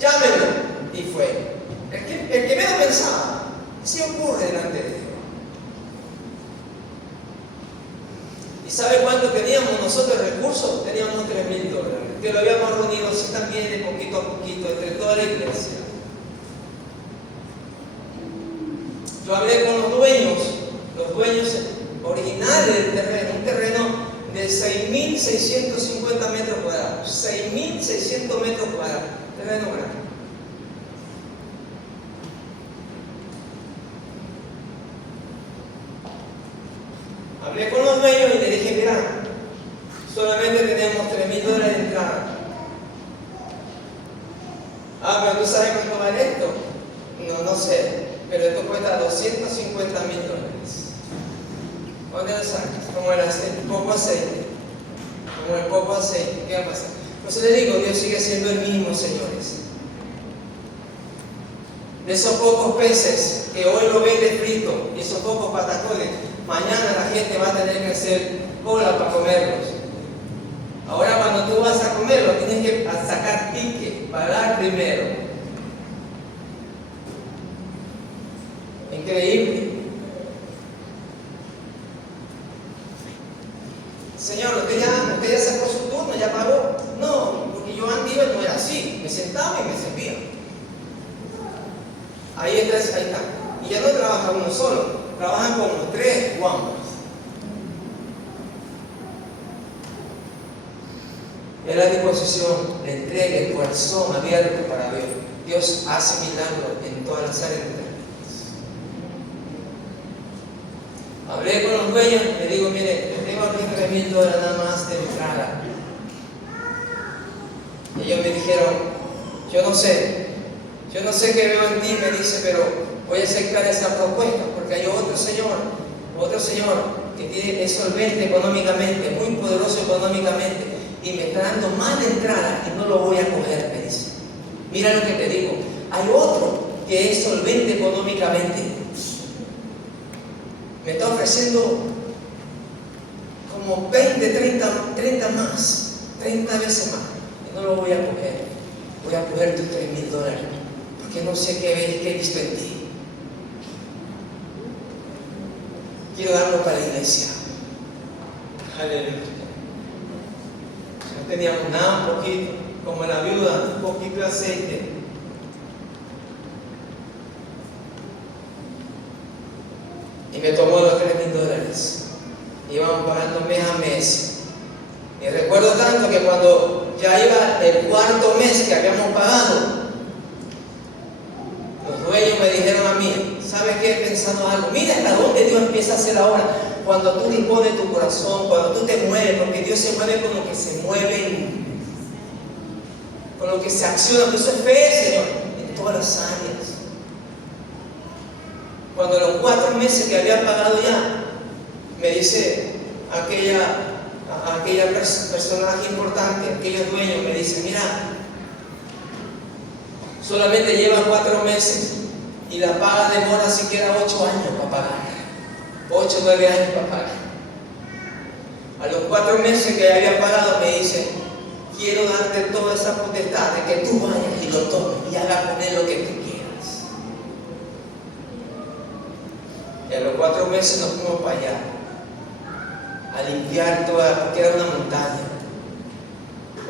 Llámenlo. Y fue. El que menos pensaba, se ocurre delante de Dios. ¿Y sabe cuánto teníamos nosotros recursos? Teníamos $3,000, que lo habíamos reunido así también de poquito a poquito entre toda la iglesia. Yo hablé con los dueños originales del terreno, un terreno de 6.650 metros cuadrados, 6.600 metros cuadrados, terreno grande. Hablé con los dueños y le dije, mira, solamente tenemos $3,000 de entrada. Ah, pero ¿tú sabes cuánto vale esto? No sé, pero esto cuesta $250,000. ¿Dónde lo sacas? Como el aceite, poco aceite. Como el poco aceite, ¿qué va a pasar? Pues le digo, Dios sigue siendo el mismo, señores. De esos pocos peces que hoy lo vende frito, y esos pocos patacones, mañana la gente va a tener que hacer cola para comerlos. Ahora cuando tú vas a comerlo, tienes que sacar ticket, pagar primero. Increíble. Señor, usted ya sacó su turno, ya pagó. No, porque yo antes iba, no era así. Me sentaba y me servía. Ahí está. Y ya no trabaja uno solo, trabajan como 3 guambas. Es la disposición, la entrega, el corazón abierto para Dios. Dios hace milagros en todas las áreas de nuestras vidas. Hablé con los dueños y le digo, mire, yo tengo aquí $3,000 nada más de entrada. Y ellos me dijeron, yo no sé qué veo en ti, me dice, pero voy a aceptar esa propuesta porque hay otro señor que es solvente económicamente, muy poderoso económicamente y me está dando más de entrada y no lo voy a coger, me dice. Mira lo que te digo, hay otro que es solvente económicamente, me está ofreciendo como 20, 30 más, 30 veces más y no lo voy a coger. Voy a coger tus $3,000 porque no sé qué he visto en ti. Quiero darlo para la iglesia. Aleluya. No teníamos nada, un poquito, como la viuda, un poquito de aceite. Y me tomó los $3,000. Íbamos pagando mes a mes. Y recuerdo tanto que cuando ya iba el 4.º mes que habíamos pagado, los dueños me dijeron a mí, ¿sabes qué? He pensado algo. Mira hasta dónde Dios empieza a hacer la obra. Cuando tú dispones tu corazón, cuando tú te mueves, porque Dios se mueve con lo que se mueve, con lo que se acciona. Pues eso es fe, Señor, en todas las áreas. Cuando los 4 meses que había pagado ya, me dice aquella personaje importante, aquellos dueños, me dicen, mira, solamente lleva 4 meses y la paga demora siquiera 8 años para pagar, 8 o 9 años para pagar. A los 4 meses que había pagado me dicen, quiero darte toda esa potestad de que tú vayas y lo tomes y hagas con él lo que tú quieras. a los 4 meses nos fuimos para allá a limpiar toda, porque era una montaña.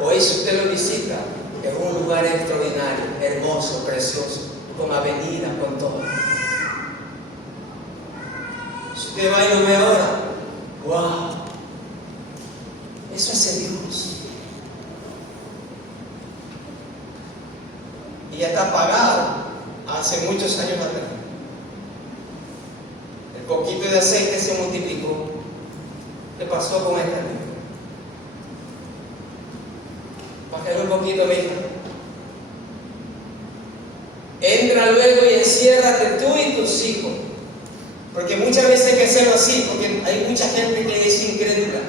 Hoy, si usted lo visita, es un lugar extraordinario, hermoso, precioso, con avenida, con todo. Si usted va y lo ve ahora, ¡wow! Eso es Dios. Y ya está pagado hace muchos años atrás. El poquito de aceite se multiplicó. ¿Qué pasó con esta vida? Bájale un poquito, mi hija. Entra luego y enciérrate tú y tus hijos. Porque muchas veces hay que hacerlo así, porque hay mucha gente que es incrédula,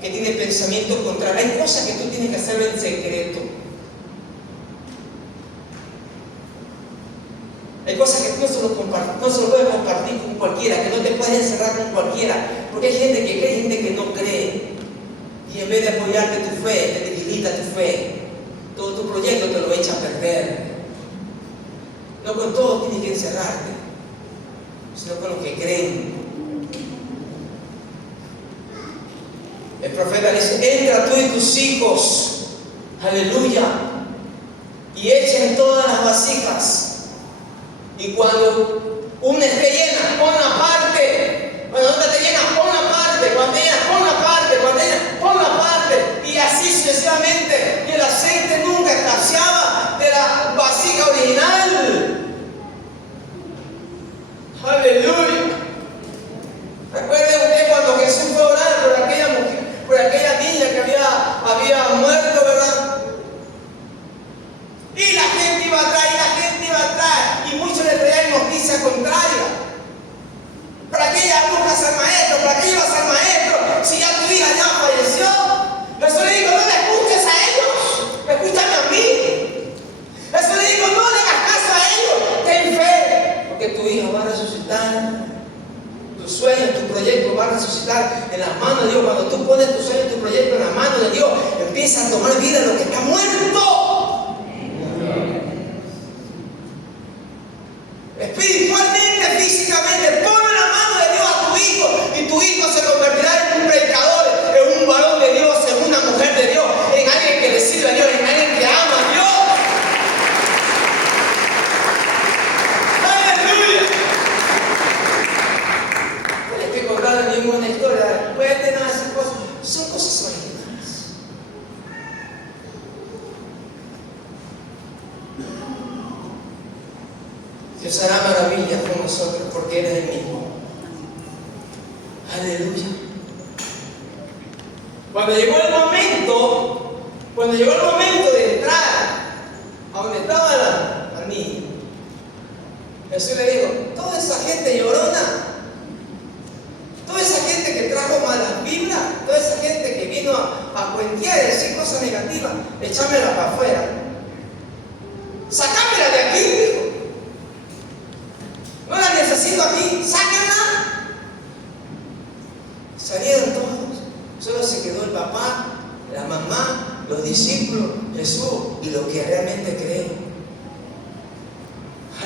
que tiene pensamientos contrarios. Hay cosas que tú tienes que hacerlo en secreto. Hay cosas que tú no se lo puedes compartir con cualquiera, que no te puedes encerrar con cualquiera. Porque hay gente que cree, hay gente que no cree. Y en vez de apoyarte tu fe, te debilita tu fe. Todo tu proyecto te lo echa a perder. No con todo tienes que encerrarte, sino con los que creen. El profeta dice: entra tú y tus hijos, aleluya, y echen todas las vasijas. Y cuando una esté llena, pon la parte. Cuando otra esté llena, pon la parte. Cuando ella, pon la parte. Cuando ella, pon la parte. Y así sucesivamente. Y el aceite nunca escaseaba de la vasija original. Aleluya. Recuerde usted cuando Jesús fue a orar por aquella mujer, por aquella niña que había muerto, ¿verdad? Y la gente iba atrás, y la gente iba atrás. Y muchos le traían noticias contrarias. ¿Para qué ella buscas al maestro? ¿Para qué llevas al maestro? Si ya tu hija ya falleció. Jesús le dijo: no le escuches a ellos, escúchame a mí. Jesús le dijo: no le hagas caso a ellos, ten fe, porque tu hija va a resucitar. Tus sueños, tu proyecto va a resucitar en las manos de Dios. Cuando tú pones tus sueños, tu proyecto en las manos de Dios, empieza a tomar vida lo que está muerto. Espiritualmente, físicamente, ponle la mano de Dios a tu hijo y tu hijo se convertirá en un predicador, en un varón de Dios, en una mujer de Dios, en alguien que le sirve a Dios, en alguien que ama a Dios. ¡Aleluya! Tienes que contar ninguna historia, puede tener esas cosas, son cosas originales. Dios hará maravillas con nosotros porque Él es el mismo. Aleluya. Cuando llegó el momento de entrar a donde estaba la niña, Jesús le dijo: toda esa gente llorona, toda esa gente que trajo malas vibras, toda esa gente que vino a cuentear y decir cosas negativas, échamela para afuera. Sácamela de aquí, dijo. No la necesito aquí, sáquenla. Salieron todos, solo se quedó el papá, la mamá, los discípulos, Jesús y los que realmente creen.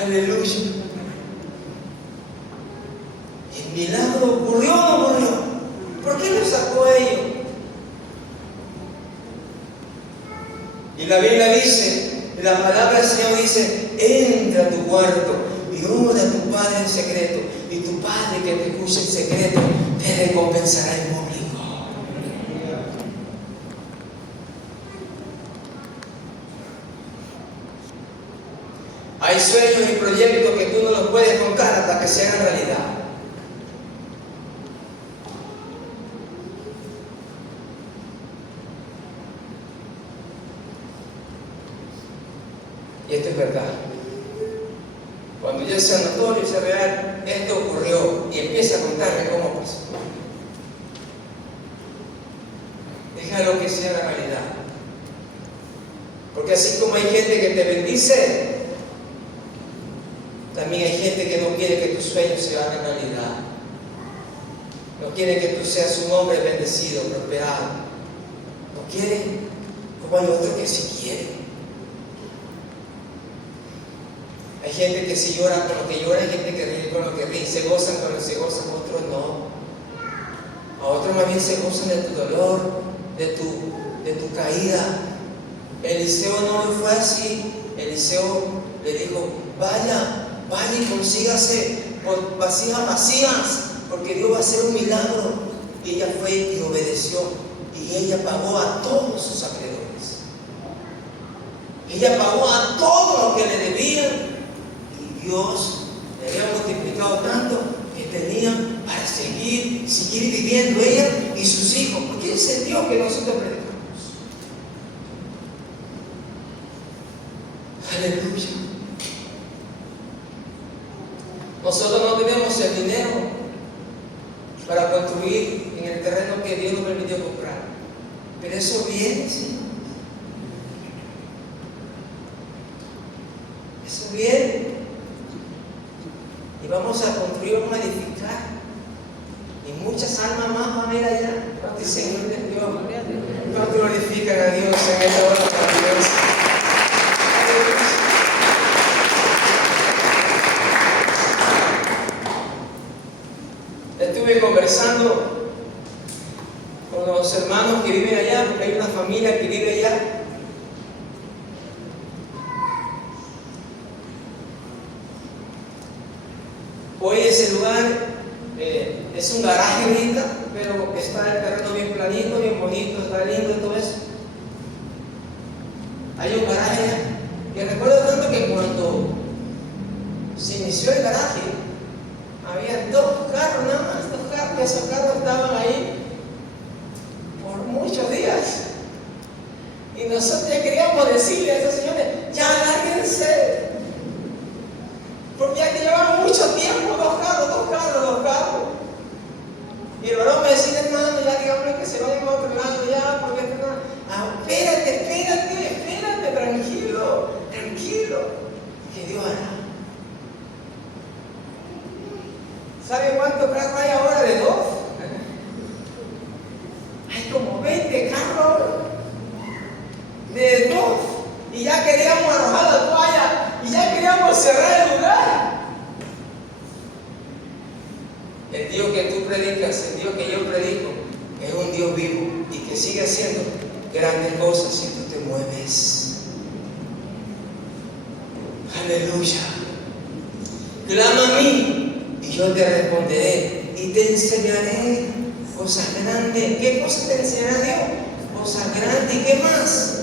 Aleluya. El milagro ocurrió o no ocurrió. ¿Por qué lo sacó a ellos? Y la Biblia dice, la palabra del Señor dice: entra a tu cuarto y ora a tu Padre en secreto, y tu Padre que te escucha en secreto te recompensará en público. Hay sueños y proyectos que tú no los puedes contar hasta que se hagan realidad. Y esto es verdad. Cuando ya sea notorio y sea real, esto ocurrió, y empieza a contarme cómo pasó. Déjalo que sea la realidad. Porque así como hay gente que te bendice, también hay gente que no quiere que tus sueños se hagan realidad. No quiere que tú seas un hombre bendecido, prosperado. No quiere, como hay otros que sí quieren. Hay Hay gente que sí llora con lo que llora, hay gente que ríe con lo que ríe, se gozan con lo que se gozan, otros no. A otros más bien se gozan de tu dolor, de tu caída. Eliseo no fue así. Eliseo le dijo, vaya y consígase por vasijas vacías, porque Dios va a hacer un milagro. Y ella fue y obedeció, y ella pagó a todos sus acreedores. Ella pagó a todo lo que le debían, y Dios le había multiplicado tanto que tenían para seguir viviendo ella y sus hijos, porque ese es el Dios que nosotros predicamos. Aleluya. Nosotros no tenemos el dinero para construir en el terreno que Dios nos permitió comprar, pero eso viene, ¿sí? Eso viene. Y vamos a construir, vamos a edificar. Y muchas almas más van a ir allá. ¿Cuánto dicen gloria a Dios? ¿Cuánto glorifican a Dios en esta hora maravillosa? Estuve conversando con los hermanos que viven allá, porque hay una familia que vive allá. Hoy ese lugar es un garaje ahorita, pero está el terreno bien planito, bien bonito, está lindo y todo eso. Hay un garaje allá. Y recuerdo tanto que cuando se inició el garaje, había 2 carros nada más, 2 carros, y esos carros estaban ahí por muchos días. Y nosotros ya queríamos decirle a esos señores, ya lárguense, porque ya que llevan mucho tiempo, 2 carros. Y el varón me decía, hermano, ya digamos que se vayan a otro lado, ya, porque espérate, tranquilo, que Dios hará. ¿Sabe cuántos carros hay ahora de 2? Hay como 20 carros de 2. Y ya queríamos arrojar la toalla. Y ya queríamos cerrar el lugar. El Dios que tú predicas, el Dios que yo predico, es un Dios vivo y que sigue haciendo grandes cosas si tú te mueves. Aleluya. Clama a mí y yo te responderé y te enseñaré cosas grandes. ¿Qué cosas te enseñará Dios? Cosas grandes. ¿Y qué más?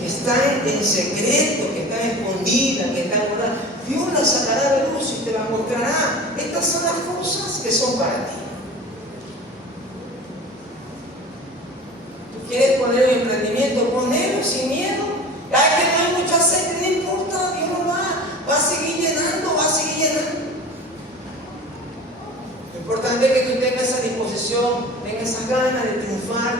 Que están en secreto, que están escondidas, que están guardadas. Dios las sacará a la luz y te las mostrará. Estas son las cosas que son para ti. ¿Tú quieres poner un emprendimiento? Ponelo sin miedo. Ay, que no hay mucho aceite, no importa, Dios no va a seguir llenando. Lo importante es que tú tengas esa disposición, tengas esa ganas de triunfar,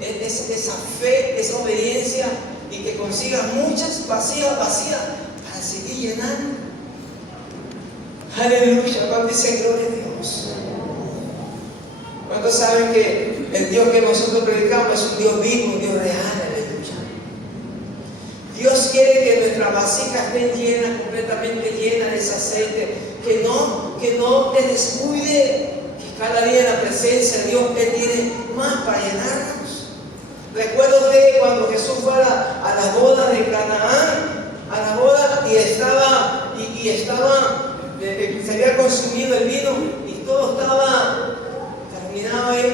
esa fe, esa obediencia, y que consigas muchas vacías para seguir llenando. Aleluya. ¿Cuántos dicen gloria a Dios? ¿Cuántos saben que el Dios que nosotros predicamos es un Dios vivo, un Dios real? Aleluya. Dios quiere que nuestras vasijas estén llenas, completamente llenas de ese aceite, que no te descuide, que cada día en la presencia de Dios Él tiene más para llenarnos. Recuerdo usted cuando Jesús fue a la boda de Canaán, a la boda, y se había consumido el vino y todo estaba terminado ahí.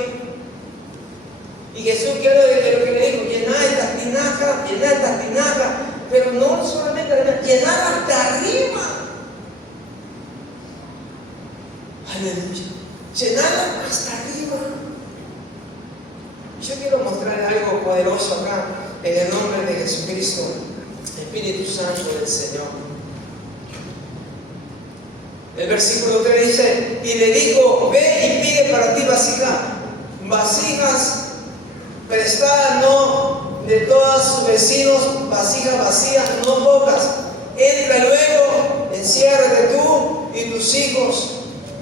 Y Jesús, ¿qué es lo que le dijo? Llenar estas tinajas, pero no solamente llenar hasta arriba. Aleluya. Llenarla hasta arriba. Yo quiero mostrar algo poderoso acá, en el nombre de Jesucristo, Espíritu Santo del Señor. El versículo 3 dice, y le dijo, ve y pide para ti vasijas prestadas, no de todos sus vecinos, vasijas vacías, no pocas. Entra luego, enciérrate tú y tus hijos,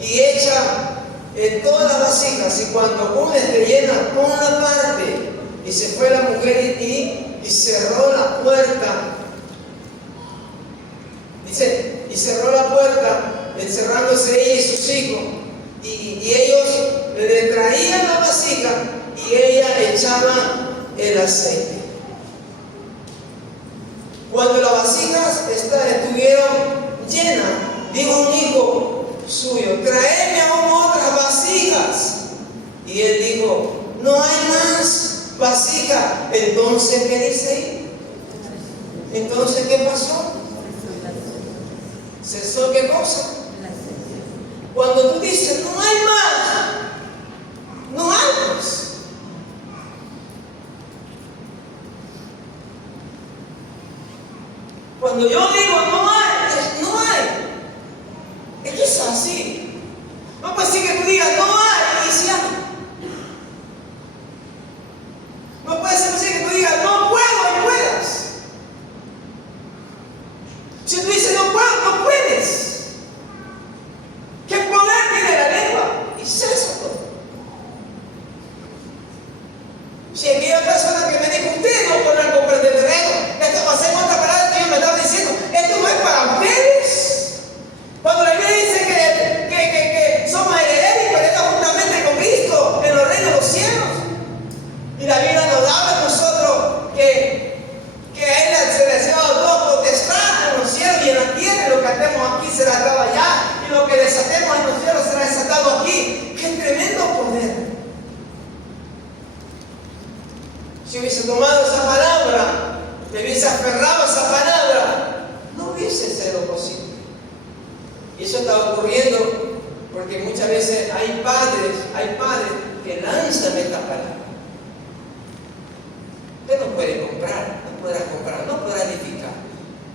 y echa en todas las vasijas, y cuando una esté llena, ponla aparte. Y se fue la mujer y cerró la puerta. Dice, y cerró Cuando las vasijas estuvieron llenas, dijo un hijo suyo: tráeme aún otras vasijas. Y él dijo: no hay más vasijas. Entonces, ¿qué dice ahí? Entonces, ¿qué pasó? ¿Cesó qué cosa? Cuando tú dices: no hay más, no hay más. Cuando yo digo no hay, no hay. Es que es así. No puede ser que tú digas no hay y sí hay. No puede ser que tú digas no puedo y puedas. Si tú dices no puedo, no puedes. ¿Qué poder tiene la lengua? Y cesa todo. Si aquella persona que me dijo: ustedes no podrán comprar el terreno, esto va a ser otra palabra que ellos me estaban diciendo: esto no es para ustedes. Cuando la Biblia dice que somos herederos y herederos juntamente con Cristo en los reinos de los cielos, y la Biblia nos habla a nosotros que a Él se le ha dado toda potestad en los cielos y en la tierra, y lo que atemos aquí será atado allá, y lo que desatemos en los cielos será desatado aquí. ¡Qué tremendo poder! Si hubiese tomado esa palabra, me hubiese aferrado a esa palabra, no hubiese sido posible. Y eso está ocurriendo porque muchas veces hay padres que lanzan esta palabra. Usted no puede comprar, no podrá edificar.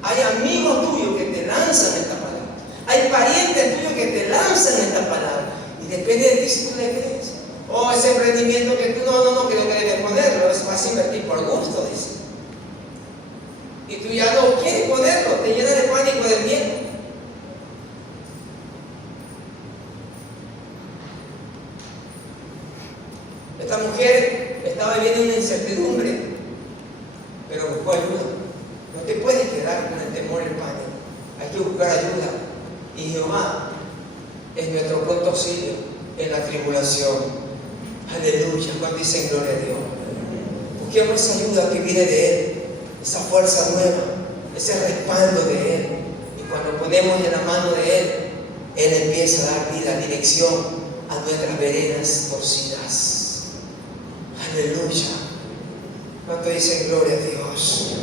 Hay amigos tuyos que te lanzan esta palabra. Hay parientes tuyos que te lanzan esta palabra. Y depende de ti si tú le crees. O ese emprendimiento que tú que no quieres ponerlo, es más invertir por gusto, dice. Y tú ya no quieres ponerlo, te llena de pánico, de miedo. Esta mujer estaba viviendo una incertidumbre, pero buscó ayuda. No te puedes quedar con el temor y el pánico. Hay que buscar ayuda. Y Jehová es nuestro pronto auxilio en la tribulación. Aleluya. Cuando dicen gloria a Dios, busquemos esa ayuda que viene de Él, esa fuerza nueva, ese respaldo de Él. Y cuando ponemos en la mano de Él, Él empieza a dar vida, dirección a nuestras veredas torcidas. Aleluya. Cuando dicen gloria a Dios.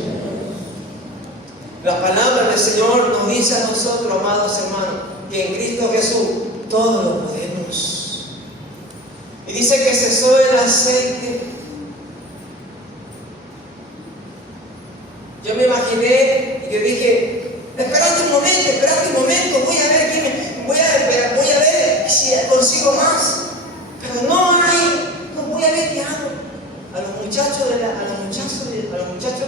La palabra del Señor nos dice a nosotros, amados hermanos, que en Cristo Jesús todo lo podemos. Y dice que cesó el aceite. Yo me imaginé y yo dije: espérate un momento, voy a ver si consigo más. Pero no voy a ver qué hago. A los muchachos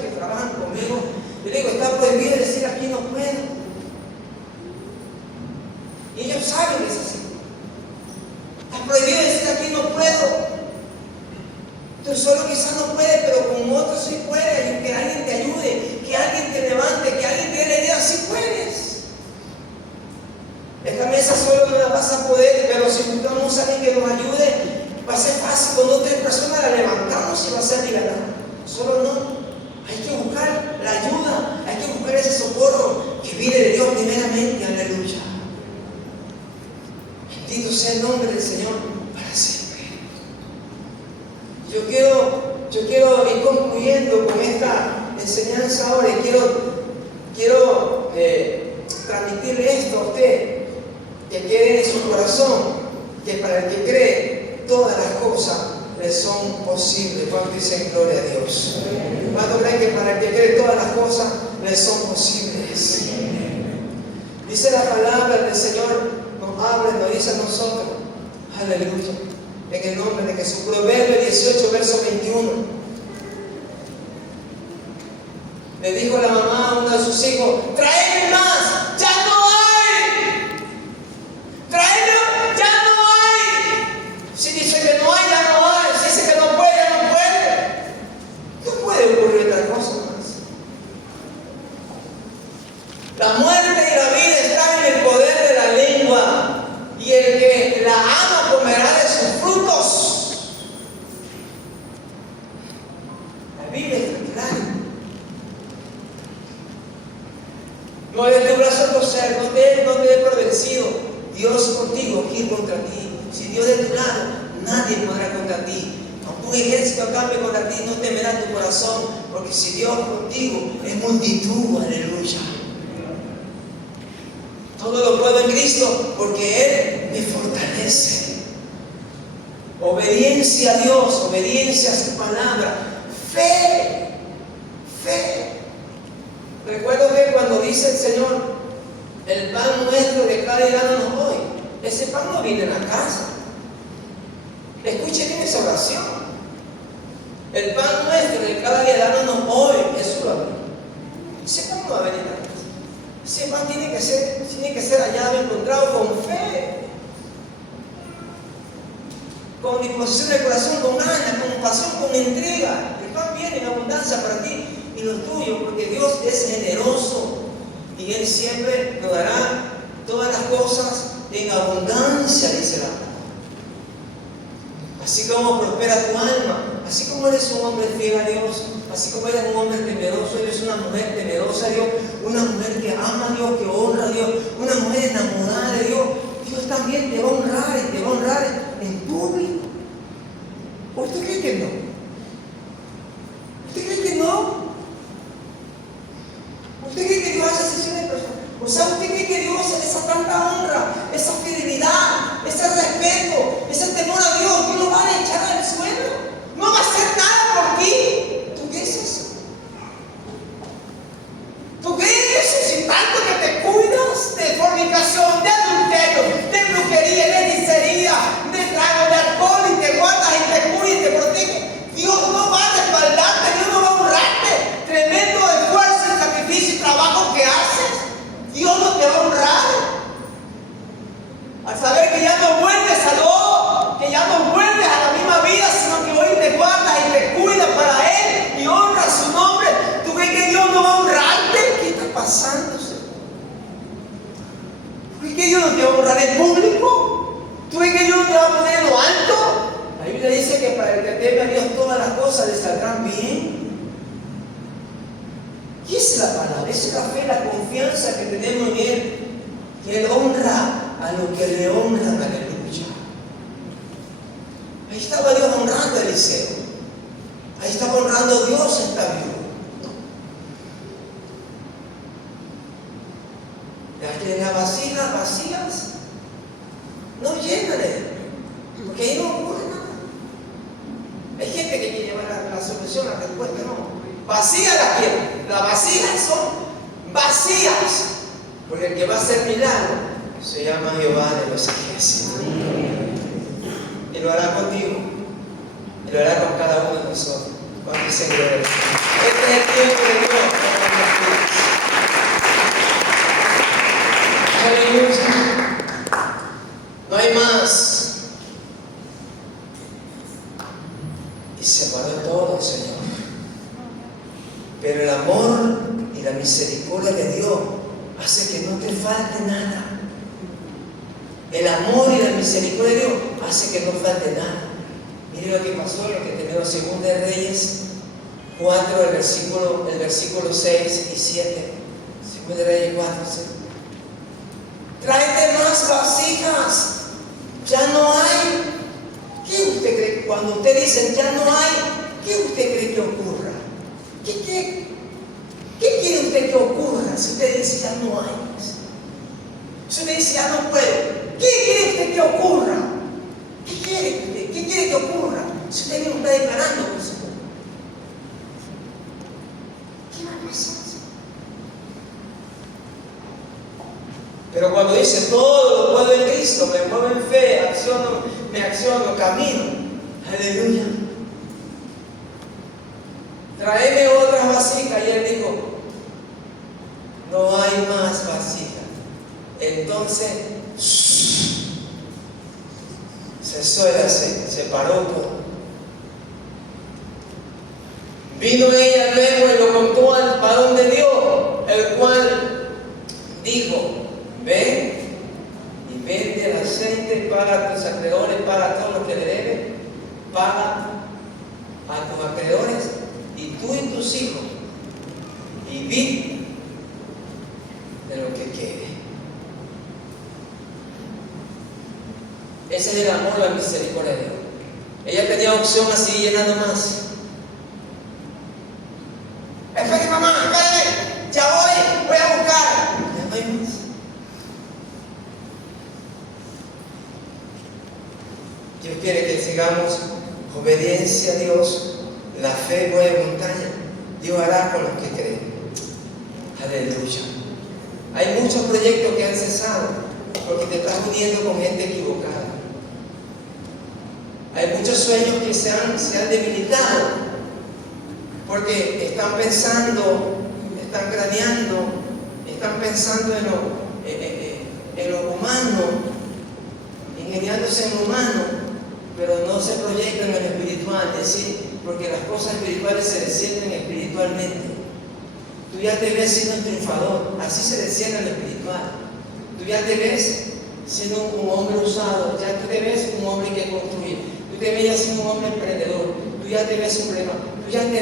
que trabajan conmigo, yo digo: está prohibido decir aquí no puedo. Y ellos saben que es así. Está prohibido decir aquí no puedo. Tú solo quizás no puedes, pero con otros sí puedes. Que alguien te ayude, que alguien te levante, que alguien te dé la idea, sí puedes. Esta mesa solo no la vas a poder, pero si buscamos a alguien que nos ayude, va a ser fácil. Con 2 o 3 personas la levantamos y va a ser milagro. Solo no. Hay que buscar la ayuda, hay que buscar ese socorro que viene de Dios primeramente. Aleluya. Bendito sea el nombre del Señor para siempre. Yo quiero ir concluyendo con esta enseñanza ahora y quiero transmitirle esto a usted, que quede en su corazón, que para el que cree todas las cosas le son posibles. ¿Cuánto dicen gloria a Dios? ¿Cuánto creen que para el que cree todas las cosas le son posibles? Dice la palabra del Señor, nos habla y nos dice a nosotros, aleluya, en el nombre de Jesús. Proverbios 18, verso 21. Le dijo la mamá a uno de sus hijos: tráeme más, ya no hay. Tráeme, ya no hay. Si dice que no hay, ya no hay. Si dice que no puede, ya no puede. ¿Qué puede ocurrir tal cosa más? La muerte y la vida están en el poder de la lengua, y el que la ama comerá de sus frutos. La Biblia está clara. No des tu brazo a torcer, no te dé por vencido. Dios contigo, ¿quién contra ti? Si Dios de tu lado, nadie podrá contra ti. Aunque un ejército acampe contra ti, no temerá tu corazón, porque si Dios contigo, es multitud, aleluya. Todo lo puedo en Cristo, porque Él me fortalece. Obediencia a Dios, obediencia a su palabra, fe. Recuerdo que cuando dice el Señor, el pan nuestro de cada día danos hoy, ese pan no viene en la casa. Escuchen bien esa oración. El pan nuestro de cada día danos hoy, eso lo habla. Ese pan no va a venir en la casa. Ese pan tiene que ser hallado, encontrado con fe, con disposición del corazón, con ganas, con pasión, con entrega. El pan viene en abundancia para ti y lo tuyo, porque Dios es generoso y Él siempre nos dará todas las cosas en abundancia, dice la palabra. Así como prospera tu alma, así como eres un hombre fiel a Dios, así como eres un hombre temeroso, eres una mujer temerosa a Dios, una mujer que ama a Dios, que honra a Dios, una mujer enamorada de Dios, Dios también te va a honrar y te va a honrar en público. ¿O usted cree que no? ¿Usted cree que no? ¿Usted cree que Dios hace sesiones de personas? O sea, ¿usted cree que Dios, esa tanta honra, esa fidelidad, ese respeto, ese temor a Dios, Dios lo va a echar al suelo? No va a hacer nada por ti. ¿Tú crees eso? ¿Tú crees eso? Si tanto que te cuidas de fornicación, de adulterio, de brujería, de hechicería, de trago, de alcohol, y te guardas y te cuidas y te protege, Dios no va a respaldarte, Dios no va a honrarte. Tremendo esfuerzo y sacrificio y trabajo que haces, Dios no te va a honrar. Al saber que ya no vuelves a lo, que ya no vuelves a la misma vida, sino que hoy te guardas y te cuidas para Él y honras su nombre, ¿tú crees que Dios no va a honrarte? ¿Qué está pasando, Señor? ¿Tú crees que Dios no te va a honrar en público? ¿Tú crees que Dios no te va a poner en lo alto? La Biblia dice que para el que teme a Dios todas las cosas le saldrán bien. Y esa es la palabra, esa es la fe, la confianza que tenemos en Él, que Él honra a los que le honran, aleluya. Ahí estaba Dios honrando a Eliseo, ahí estaba honrando Dios a esta viuda. Las vasijas vacías no llenan, porque ahí no ocurre nada. Hay gente que quiere llevar la solución, la respuesta, no. Vacías las quieren. Las vasijas son vacías, porque el que va a hacer milagro se llama Jehová de los ejércitos. Y lo hará contigo, y lo hará con cada uno de nosotros. ¿Cuántos se gloria? Este es el tiempo de Dios. Aleluya. No hay más. Y se paró todo, Señor. Pero el amor y la misericordia de Dios hace que no te falte nada. El amor y la misericordia de Dios hace que no falte nada. Mire lo que pasó, lo que tenemos en 2 de Reyes 4, el versículo 6 y 7. 2 de Reyes 4, 6. Tráete más vasijas. Ya no hay. ¿Qué usted cree? Cuando usted dice ya no hay, ¿qué usted cree que ocurra? ¿Qué quiere usted que ocurra si usted dice ya no hay? Si usted dice ya no puede, ¿qué quiere usted que ocurra? ¿Qué quiere usted? ¿Qué quiere que ocurra? Si usted mismo está declarando eso, ¿qué va a pasar? Pero cuando dice todo lo puedo en Cristo, me muevo en fe, me acciono, camino. Aleluya. Tráeme otras vasijas. Y él dijo, no hay más vasijas. Entonces cesó el aceite, se paró todo. Vino ella luego y lo contó al varón de Dios, el cual dijo, ven y vende el aceite, paga a tus acreedores, paga todo lo que le debes, paga a tus acreedores, y tú y tus hijos, y vi Ese es el amor, la misericordia de Dios. Ella tenía opción así, llenando más. Espérate, mamá, espérate, ya voy a buscar. Ya no hay más. Dios quiere que sigamos obediencia a Dios, la fe mueve montaña. Dios hará con los que creen. Aleluya. Hay muchos proyectos que han cesado porque te estás uniendo con gente equivocada. Hay muchos sueños que se han debilitado porque están pensando, están craneando, están pensando en lo humano, ingeniándose en lo humano, pero no se proyectan en lo espiritual. Es decir, porque las cosas espirituales se descienden espiritualmente. Tú ya te ves siendo un triunfador, así se desciende en lo espiritual. Tú ya te ves siendo un hombre usado, ya tú te ves un hombre que construye, tú te ves siendo un hombre emprendedor, tú ya te ves un problema, tú ya te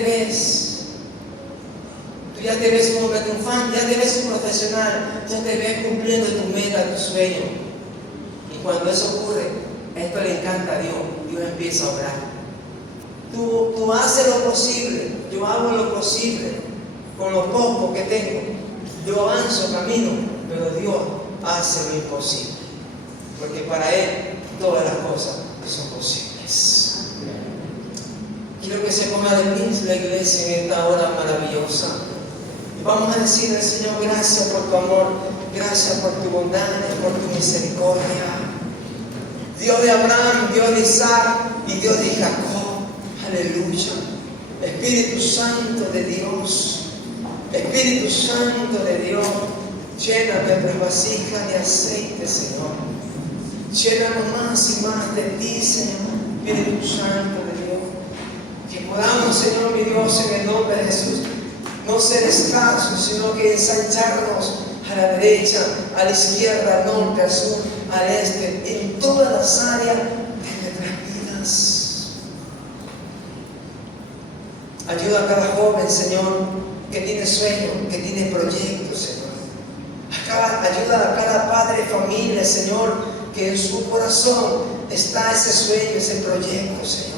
ves un hombre triunfante, ya te ves un profesional, ya te ves cumpliendo tu meta, tu sueño. Y cuando eso ocurre, esto le encanta a Dios, Dios empieza a obrar. Tú haces lo posible, yo hago lo posible con lo poco que tengo. Yo avanzo, camino, pero Dios hace lo imposible, porque para Él todas las cosas son posibles. Quiero que se ponga de pie la iglesia en esta hora maravillosa y vamos a decirle: Señor, gracias por tu amor, gracias por tu bondad, por tu misericordia. Dios de Abraham, Dios de Isaac y Dios de Jacob. Aleluya. Espíritu Santo de Dios, Espíritu Santo de Dios, llena nuestras vasijas de aceite, Señor. Llénanos más y más de ti, Señor. Espíritu Santo de Dios. Que podamos, Señor, mi Dios, en el nombre de Jesús, no ser escasos, sino que ensancharnos a la derecha, a la izquierda, al norte, al sur, al este, en todas las áreas de nuestras vidas. Ayuda a cada joven, Señor, que tiene sueños, que tiene proyectos, Señor. Ayuda a cada padre de familia, Señor, que en su corazón está ese sueño, ese proyecto, Señor.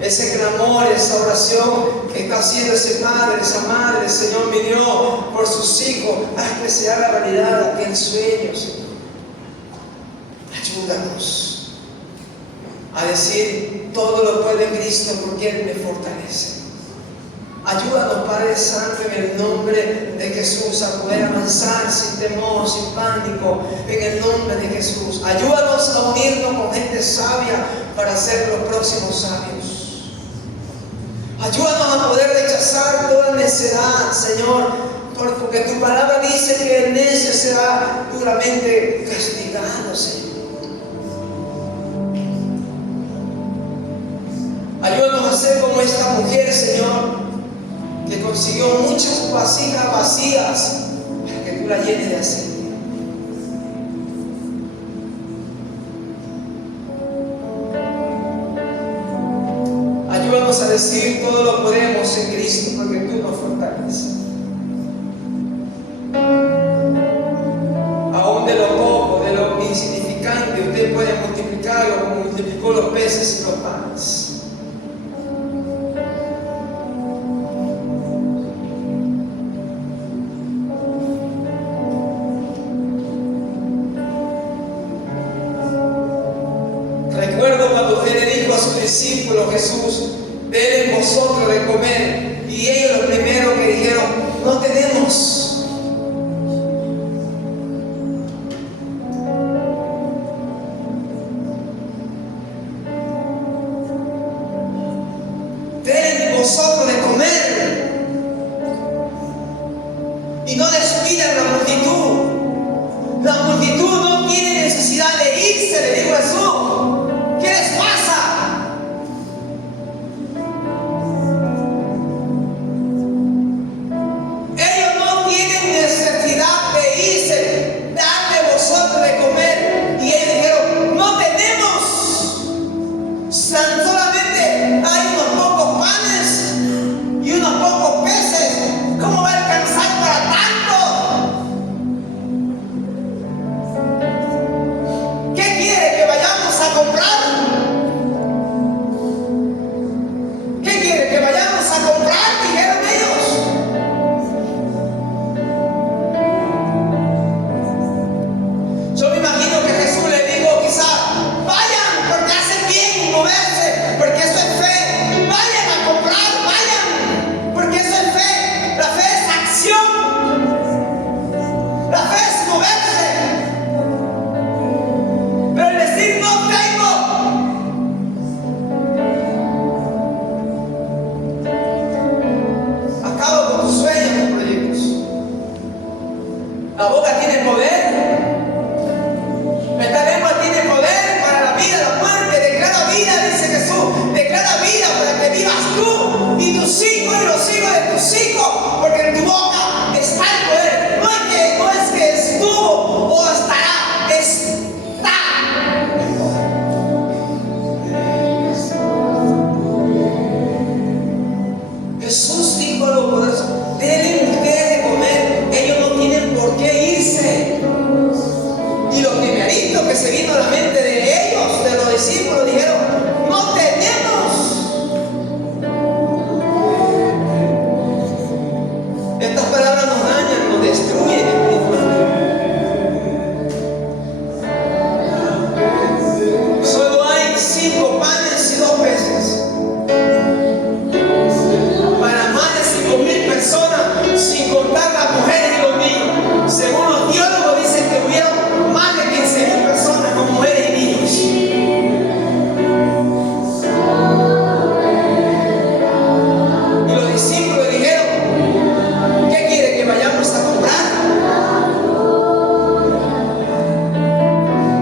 Ese clamor, esa oración que está haciendo ese padre, esa madre, Señor, mi Dios, por sus hijos, haz que se haga realidad aquel sueño, Señor. Ayúdanos a decir: todo lo puedo en Cristo porque Él me fortalece. Ayúdanos, Padre Santo, en el nombre de Jesús, a poder avanzar sin temor, sin pánico, en el nombre de Jesús. Ayúdanos a unirnos con gente sabia para ser los próximos sabios. Ayúdanos a poder rechazar toda necedad, Señor, porque tu palabra dice que el necio será duramente castigado, Señor. Ayúdanos a ser como esta mujer, Señor, que consiguió muchas vasijas vacías para que tú la llenes de aceite. Ayúdanos a decir: todo lo podemos en Cristo porque tú nos fortaleces. Aún de lo poco, de lo insignificante, usted puede multiplicarlo como multiplicó los peces y los panes. Jesús, den en vosotros de comer, y ellos lo primero que dijeron: no tenemos. Den vosotros de comer y no despidan la multitud. La multitud no tiene necesidad de irse, le dijo Jesús. ¿Qué les pasa? ¿Qué quiere? Que vayamos boca tiene poder. Esta lengua tiene poder para la vida, la muerte. Declara vida, dice Jesús. Declara vida para que vivas tú y tus hijos y los hijos de tus hijos. Porque en tu boca está el poder. No es que estuvo o estará, está. Jesús dijo a los poderosos: denle ustedes de comer. Ellos no tienen por qué irse. Y los primeritos que se vino a la mente de ellos, de los discípulos, dijeron: no tenemos. Estas palabras nos dañan, nos destruyen espiritualmente. Solo hay 5 panes y 2 peces para más de 5.000 personas, sin contar las mujeres y los niños. Según los teólogos dicen que hubieron más de 15.000 personas con mujeres y niños. Y los discípulos dijeron: ¿qué quiere que vayamos a comprar?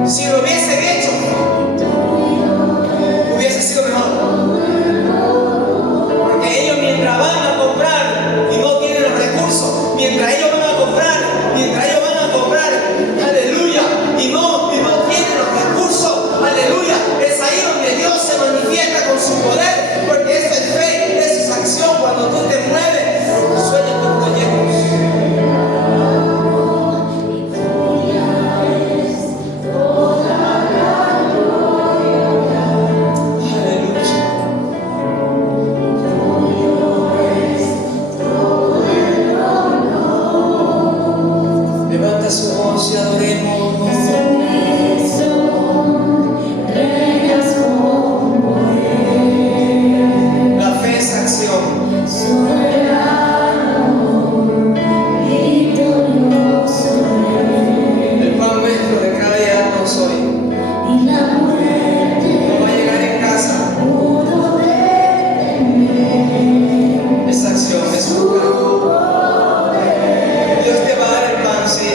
Si lo hubiesen hecho, hubiese sido mejor. Porque ellos, mientras van a comprar y no tienen los recursos, mientras ellos van a comprar, aleluya, y no tienen los recursos, aleluya, es ahí donde Dios se manifiesta con su poder, porque eso es fe, eso es acción, cuando tú te mueves por tus sueños, tus proyectos. Levanta su voz y adoremos. La fe es acción. El pan nuestro de cada día danos hoy. No va a llegar en casa. Es acción, es buscar. Dios te va a dar el pan, sí.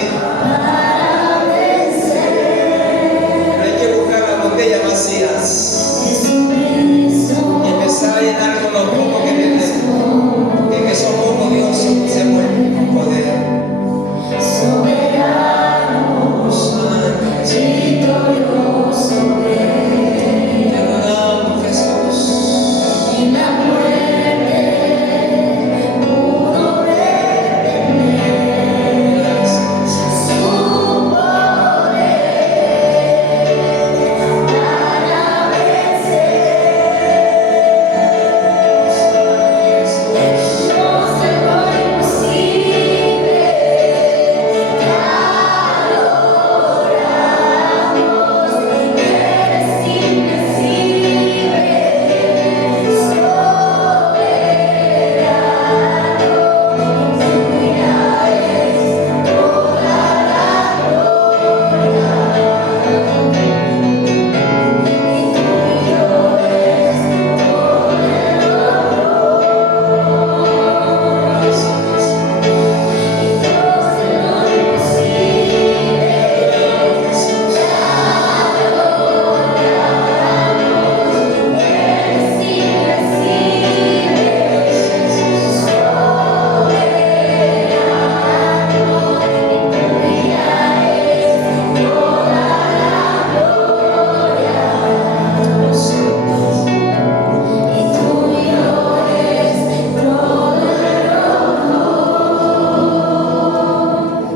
Pero hay que buscar las botellas vacías y empezar a llenar con lo poco que tenemos. En eso poco Dios se mueve con poder. Te adoramos, Jesús.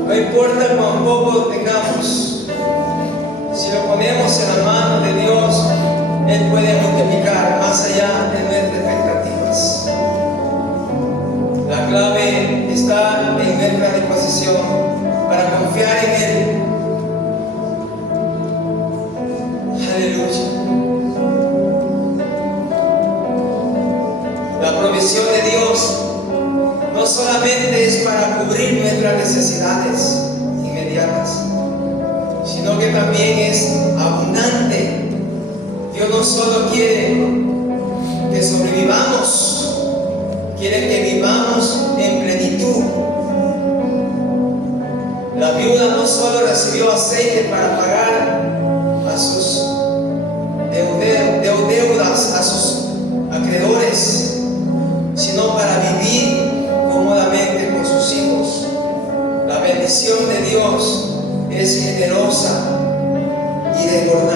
No importa cuán poco tengamos, si lo ponemos en la mano de Dios, Él puede multiplicar más allá de nuestras expectativas. La clave está en nuestra disposición para confiar en Él. Aleluya. La provisión de Dios no solamente es para cubrir nuestras necesidades inmediatas, sino que también es abundante. Dios no solo quiere que sobrevivamos, quiere que vivamos en plenitud. La viuda no solo recibió aceite para pagar a sus deudas, a sus acreedores, sino para vivir cómodamente con sus hijos. La bendición de Dios es generosa y desbordante.